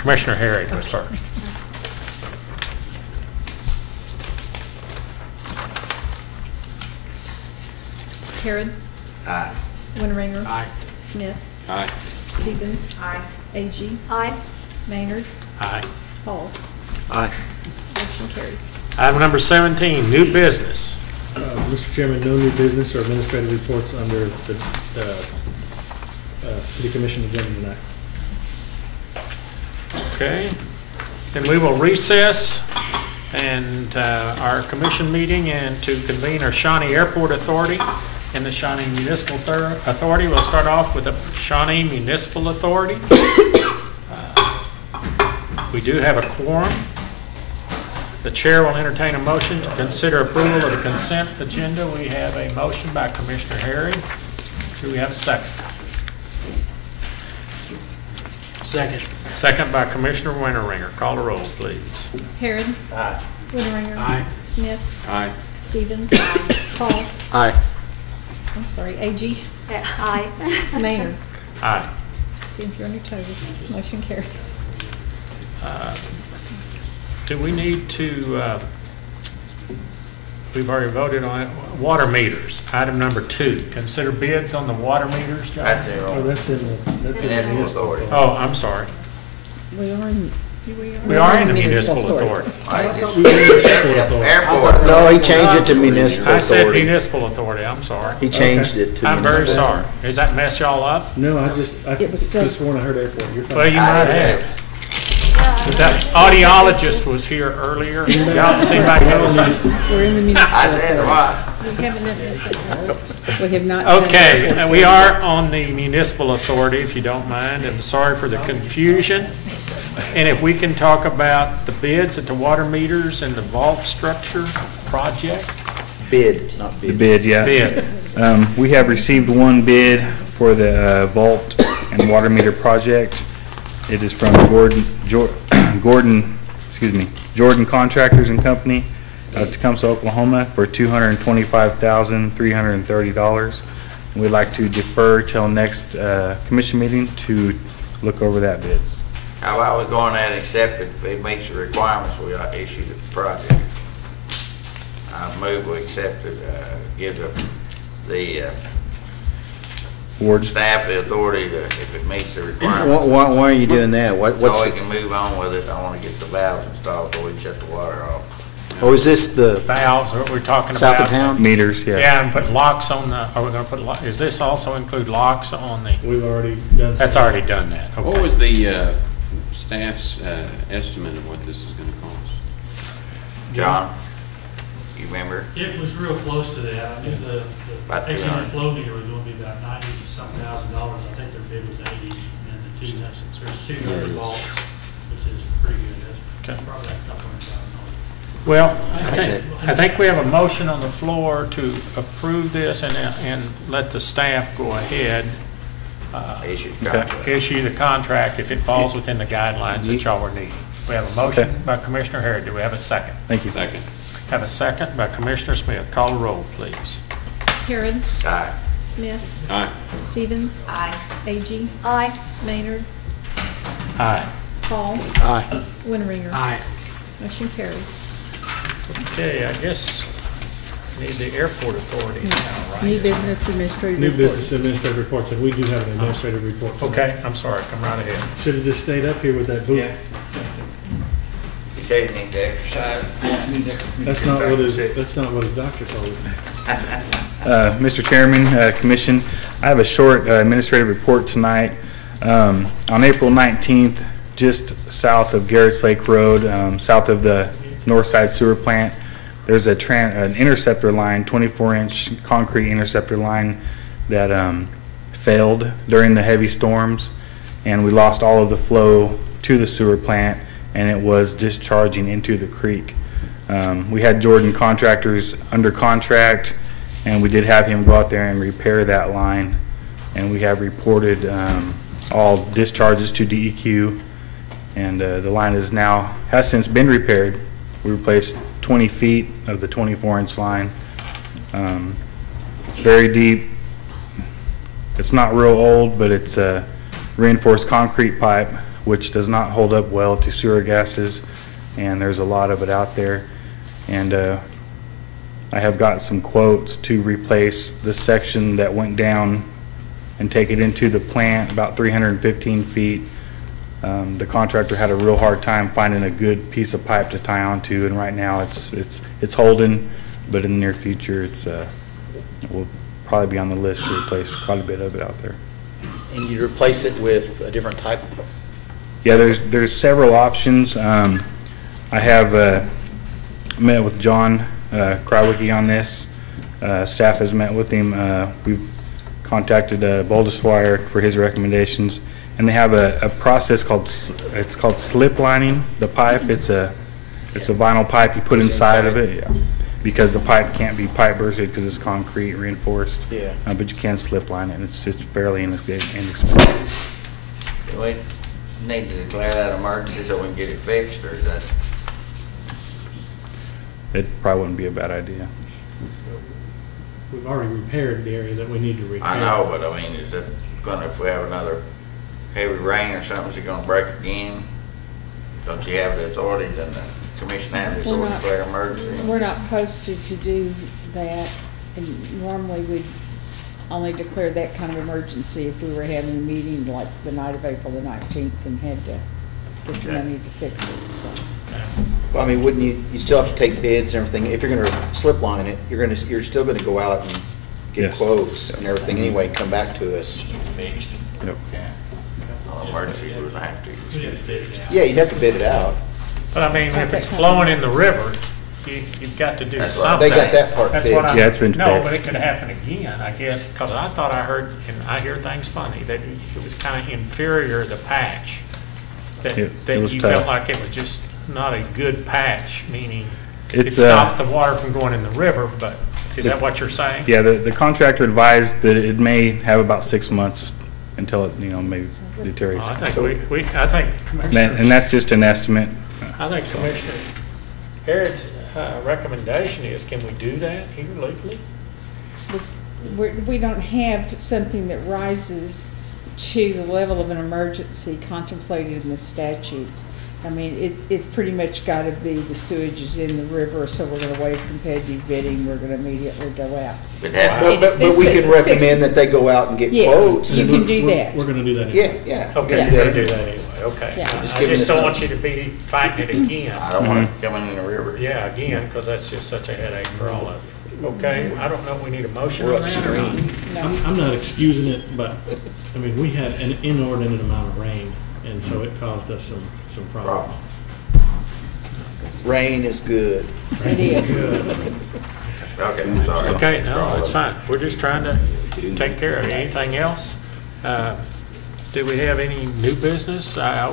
Commissioner Harry was first. Harrod. Aye. Winteringer. Aye. Smith. Aye. Stevens. Aye. Agee. Aye. Maynard. Aye. Hall. Aye. Motion carries. Item number 17, new business. Mr. Chairman, no new business or administrative reports under the City Commission agenda tonight. Okay, then we will recess and our commission meeting and to convene our Shawnee Airport Authority and the Shawnee Municipal Authority. We'll start off with the Shawnee Municipal Authority. We do have a quorum. The chair will entertain a motion to consider approval of the consent agenda. We have a motion by Commissioner Harry. Do we have a second? Second. Second by Commissioner Winteringer. Call the roll, please. Harrod. Aye. Winteringer. Aye. Smith. Aye. Stevens. Hall. Aye. I'm sorry, Agee. Aye. Maynard. Aye. See if you're on your toes. Motion carries. Do we need to, we've already voted on it, water meters, item number 2. Consider bids on the water meters, John? That's it. Oh, that's in the municipal authority. Oh, I'm sorry. We are in. We are in the municipal authority. Airport. No, he changed it to municipal I said authority. municipal authority, I'm sorry. He changed it to I'm very municipal. sorry. Does that mess y'all up? No, I It was still- just sworn I heard airport. You're fine. Well, you might have. But that audiologist was here earlier. Y'all see anybody else? We're in the municipal. I said what? We haven't done it. We have not. done Okay, it. and we are on the municipal authority, if you don't mind, and sorry for the confusion. And if we can talk about the bids at the water meters and the vault structure project? Bid, not The bids. bid, yeah. Bid. We have received one bid for the vault and water meter project. It is from Jordan Contractors and Company out of Tecumseh, Oklahoma for $225,330. We'd like to defer till next commission meeting to look over that bid. How about we go on and accept it if it meets the requirements we issued at the project? I move we accept it, give the award. staff the authority to, if it meets the requirements. Why are you doing that? What's, So we can move on with it. I want to get the valves installed so we can shut the water off. oh, is this the Valves, what we're talking about. south of town? Meters, yeah. Yeah, and put locks on the, are we gonna put, is this also include locks on the? We've already done. That's already done that, okay. What was the staff's estimate of what this is going to cost? John, you remember? It was real close to that. I knew the About 800 200. flow meter was gonna be about $90-some thousand. I think their bid was 80, and the there's 200 volts, which is pretty good. That's probably a couple $100,000. Well, I think we have a motion on the floor to approve this and let the staff go ahead. Issue the contract if it falls within the guidelines that y'all were needing. We have a motion by Commissioner Harrod. Do we have a second? Thank you. Second. Have a second by Commissioner Smith. Call the roll, please. Harrod. Aye. Smith. Aye. Stevens. Aye. A.G. Aye. Maynard. Aye. Paul. Aye. Winteringer. Aye. Motion carries. Okay, I guess we need the airport authority now, right? New business administrative New report. business administrative reports, and we do have an administrative report. Okay, I'm sorry, come right ahead. Should have just stayed up here with that book. You say you need to exercise? That's not what his doctor told him. Mr. Chairman, Commission, I have a short administrative report tonight. On April 19th, just south of Garrett's Lake Road, south of the north side sewer plant, there's an interceptor line, 24-inch concrete interceptor line that failed during the heavy storms, and we lost all of the flow to the sewer plant, and it was discharging into the creek. We had Jordan Contractors under contract, and we did have him go out there and repair that line, and we have reported all discharges to DEQ, and the line has since been repaired. We replaced 20 feet of the 24-inch line. It's very deep. It's not real old, but it's a reinforced concrete pipe, which does not hold up well to sewer gases, and there's a lot of it out there. And I have got some quotes to replace the section that went down and take it into the plant about 315 feet. The contractor had a real hard time finding a good piece of pipe to tie onto, and right now it's holding, but in the near future it will probably be on the list to replace quite a bit of it out there. And you replace it with a different type? Yeah, there's several options. I have met with John Krywicki on this. Staff has met with him. We've contacted Boldishwire for his recommendations, and they have a process called slip lining the pipe. It's a vinyl pipe you put inside of it, because the pipe can't be pipe bursted because it's concrete reinforced. Yeah. But you can slip line it, and it's fairly inexpensive. Do we need to declare that emergency so we can get it fixed, or is that? It probably wouldn't be a bad idea. We've already repaired the area that we need to repair. I know, but I mean, is it gonna, if we have another heavy rain or something, is it gonna break again? Don't you have the authority, then the commission have the authority to declare emergency? We're not posted to do that, and normally we'd only declare that kind of emergency if we were having a meeting like the night of April the 19th and had to get the money to fix it, so. Well, I mean, wouldn't you still have to take bids and everything? If you're gonna slip line it, you're still gonna go out and get Yes. quotes and everything anyway, and come back to us. Fixed. Yep. Well, emergency, we wouldn't have to, just get it fixed. Yeah, you'd have to bid it out. But I mean, if it's flowing in the river, you've got to do That's right. something. They got that part That's what fixed. Yeah, it's been No, but fixed. it could happen again, I guess, because I thought I heard, and I hear things funny, that it was kind of inferior, the patch. That It was you tough. felt like it was just not a good patch, meaning it It's, stopped the water from going in the river, but is that what you're saying? Yeah, the contractor advised that it may have about 6 months until it, maybe deteriorates. Well, I think I think Commissioner, And that's just an estimate. I think Commissioner Harrod's recommendation is, can we do that here legally? We don't have something that rises to the level of an emergency contemplated in the statutes. I mean, it's pretty much gotta be the sewage is in the river, so we're gonna waive competitive bidding, we're gonna immediately go out. But we can recommend that they go out and get quotes. Yes, you can do that. We're gonna do that. Yeah, yeah. Okay, Yeah. you're gonna do that anyway, okay. Yeah. I Just giving just us don't want notice. you to be fighting it again. I don't want it coming in the river. Yeah, again, because that's just such a headache for all of you. Okay, I don't know if we need a motion We're on that or not. upstream. I'm not excusing it, but, I mean, we had an inordinate amount of rain, and so it caused us some problems. Rain is good. It is. Okay, I'm sorry. Okay, no, that's fine. We're just trying to take care of it. Anything else? Do we have any new business? I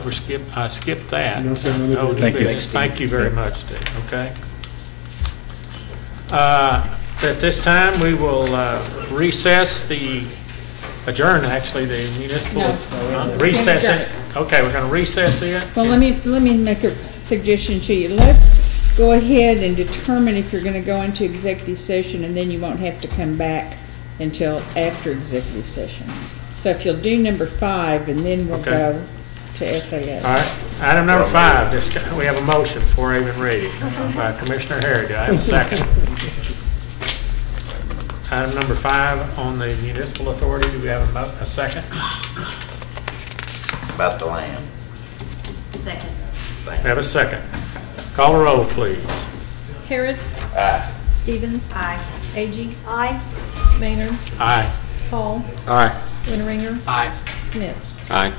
skipped that. No, sir, no new business. Thank you. business. Thank you very much, Steve, okay? At this time, we will adjourn, actually, the municipal, No. recess Adjourn it. Okay, we're gonna recess it. Well, let me make a suggestion to you. Let's go ahead and determine if you're gonna go into executive session, and then you won't have to come back until after executive session. So if you'll do number 5, and then we'll Okay. go to SAA. All right, item number 5, we have a motion before I even read it, by Commissioner Harry. Do I have a second? Item number 5 on the municipal authority, do we have a second? About the land. Second. We have a second. Call the roll, please. Harrod. Aye. Stevens. Aye. Agee. Aye. Maynard. Aye. Paul. Aye. Winteringer. Aye. Smith. Aye.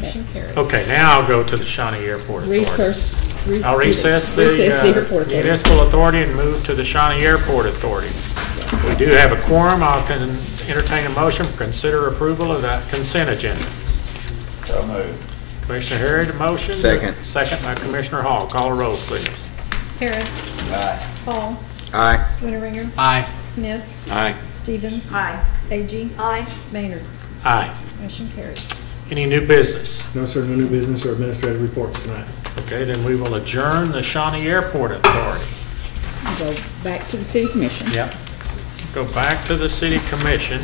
Motion carried. Okay, now I'll go to the Shawnee Airport Authority. I'll recess the airport authority. municipal authority and move to the Shawnee Airport Authority. We do have a quorum. I'll entertain a motion for consider approval of that consent agenda. So moved. Commissioner Harry, the motion. Second. Second by Commissioner Hall. Call the roll, please. Harrod. Aye. Paul. Aye. Winteringer. Aye. Smith. Aye. Stevens. Aye. Agee. Aye. Maynard. Aye. Motion carried. Any new business? No, sir, no new business or administrative reports tonight. Okay, then we will adjourn the Shawnee Airport Authority. Go back to the city commission. Yep. Go back to the city commission.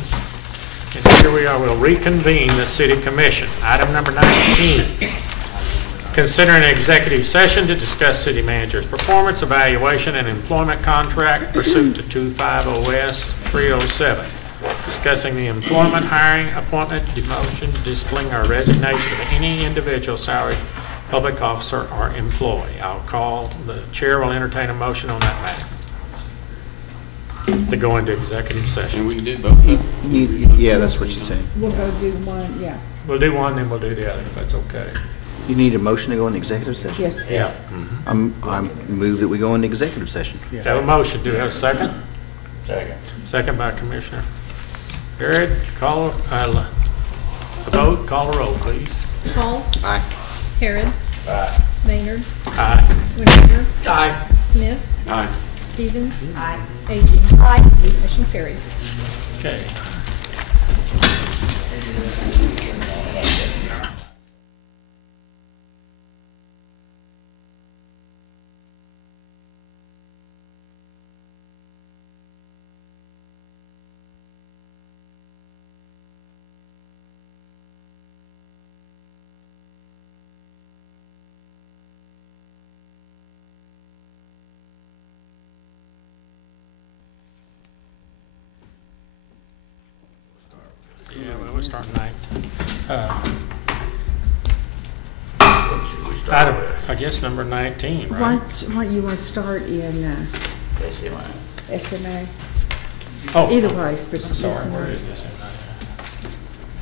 And here we are, we'll reconvene the city commission. Item number 19. Consider an executive session to discuss city manager's performance, evaluation, and employment contract pursuant to 25 OS 307. Discussing the employment, hiring, appointment, demotion, disciplining, or resignation of any individual salaried public officer or employee. The chair will entertain a motion on that matter to go into executive session. And we can do both. Yeah, that's what you said. We'll go do one, yeah. We'll do one, then we'll do the other, if that's okay. You need a motion to go into executive session? Yes. Yeah. I move that we go into executive session. Do you have a motion? Do we have a second? Second. Second by Commissioner Harrod. Call, a vote, call the roll, please. Paul. Aye. Harrod. Aye. Maynard. Aye. Winteringer. Aye. Smith. Aye. Stevens. Aye. Agee. Aye. Motion carries. Okay. Yeah, well, we'll start 9. What should we start Item, with? I guess number 19, Why right? why you want to start in That's it, man. SMA? Oh, Either place, but I'm sorry, SMA. where is this?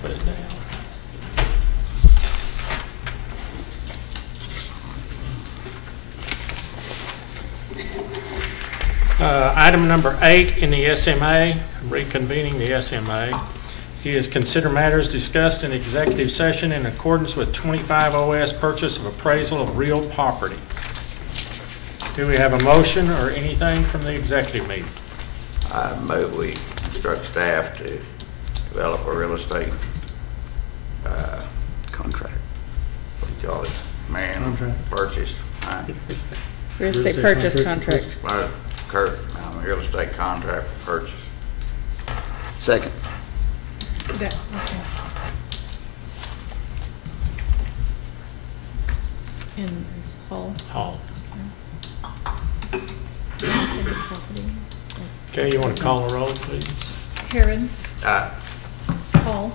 Put it down. Item number 8 in the SMA, reconvening the SMA, is consider matters discussed in executive session in accordance with 25 OS purchase of appraisal of real property. Do we have a motion or anything from the executive meeting? I move we instruct staff to develop a real estate, Contract. what do you call it? Man, Contract. purchase. Real estate purchase contract. Real estate contract for purchase. Second. That, okay. And Ms. Hall. Hall. Okay, you want to call the roll, please? Harrod. Aye. Hall.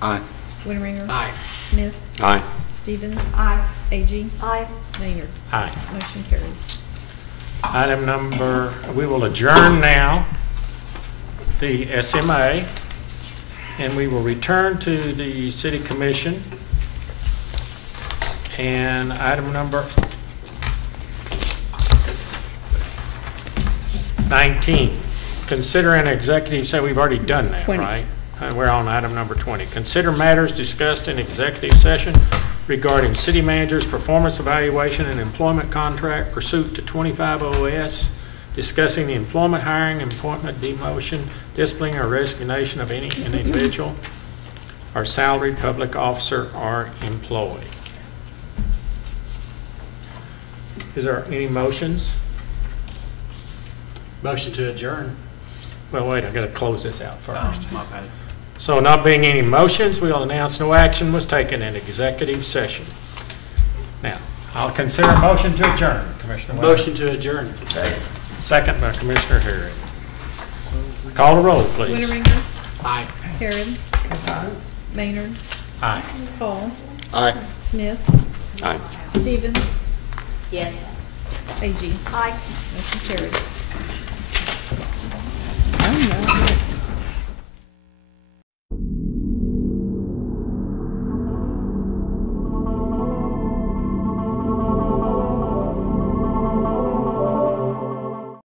Aye. Winteringer. Aye. Smith. Aye. Stevens. Aye. A.G. Aye. Maynard. Aye. Motion carries. Item number, we will adjourn now the SMA, and we will return to the City Commission. And item number 19, consider an executive, say we've already done that, 20. right? And we're on item number 20. Consider matters discussed in executive session regarding city manager's performance evaluation and employment contract pursuant to 25 OS, discussing the employment, hiring, appointment, demotion, disciplining, or resignation of any individual or salaried public officer or employee. Is there any motions? Motion to adjourn. Well, wait, I've got to close this out first. My bad. So not being any motions, we'll announce no action was taken in executive session. Now, I'll consider a motion to adjourn, Commissioner Webb. Motion to adjourn. Second by Commissioner Harrod. Call the roll, please. Winteringer. Aye. Harrod. Maynard. Aye. Hall. Aye. Smith. Aye. Stevens. Yes. A.G. Aye. Motion carries. Oh, no.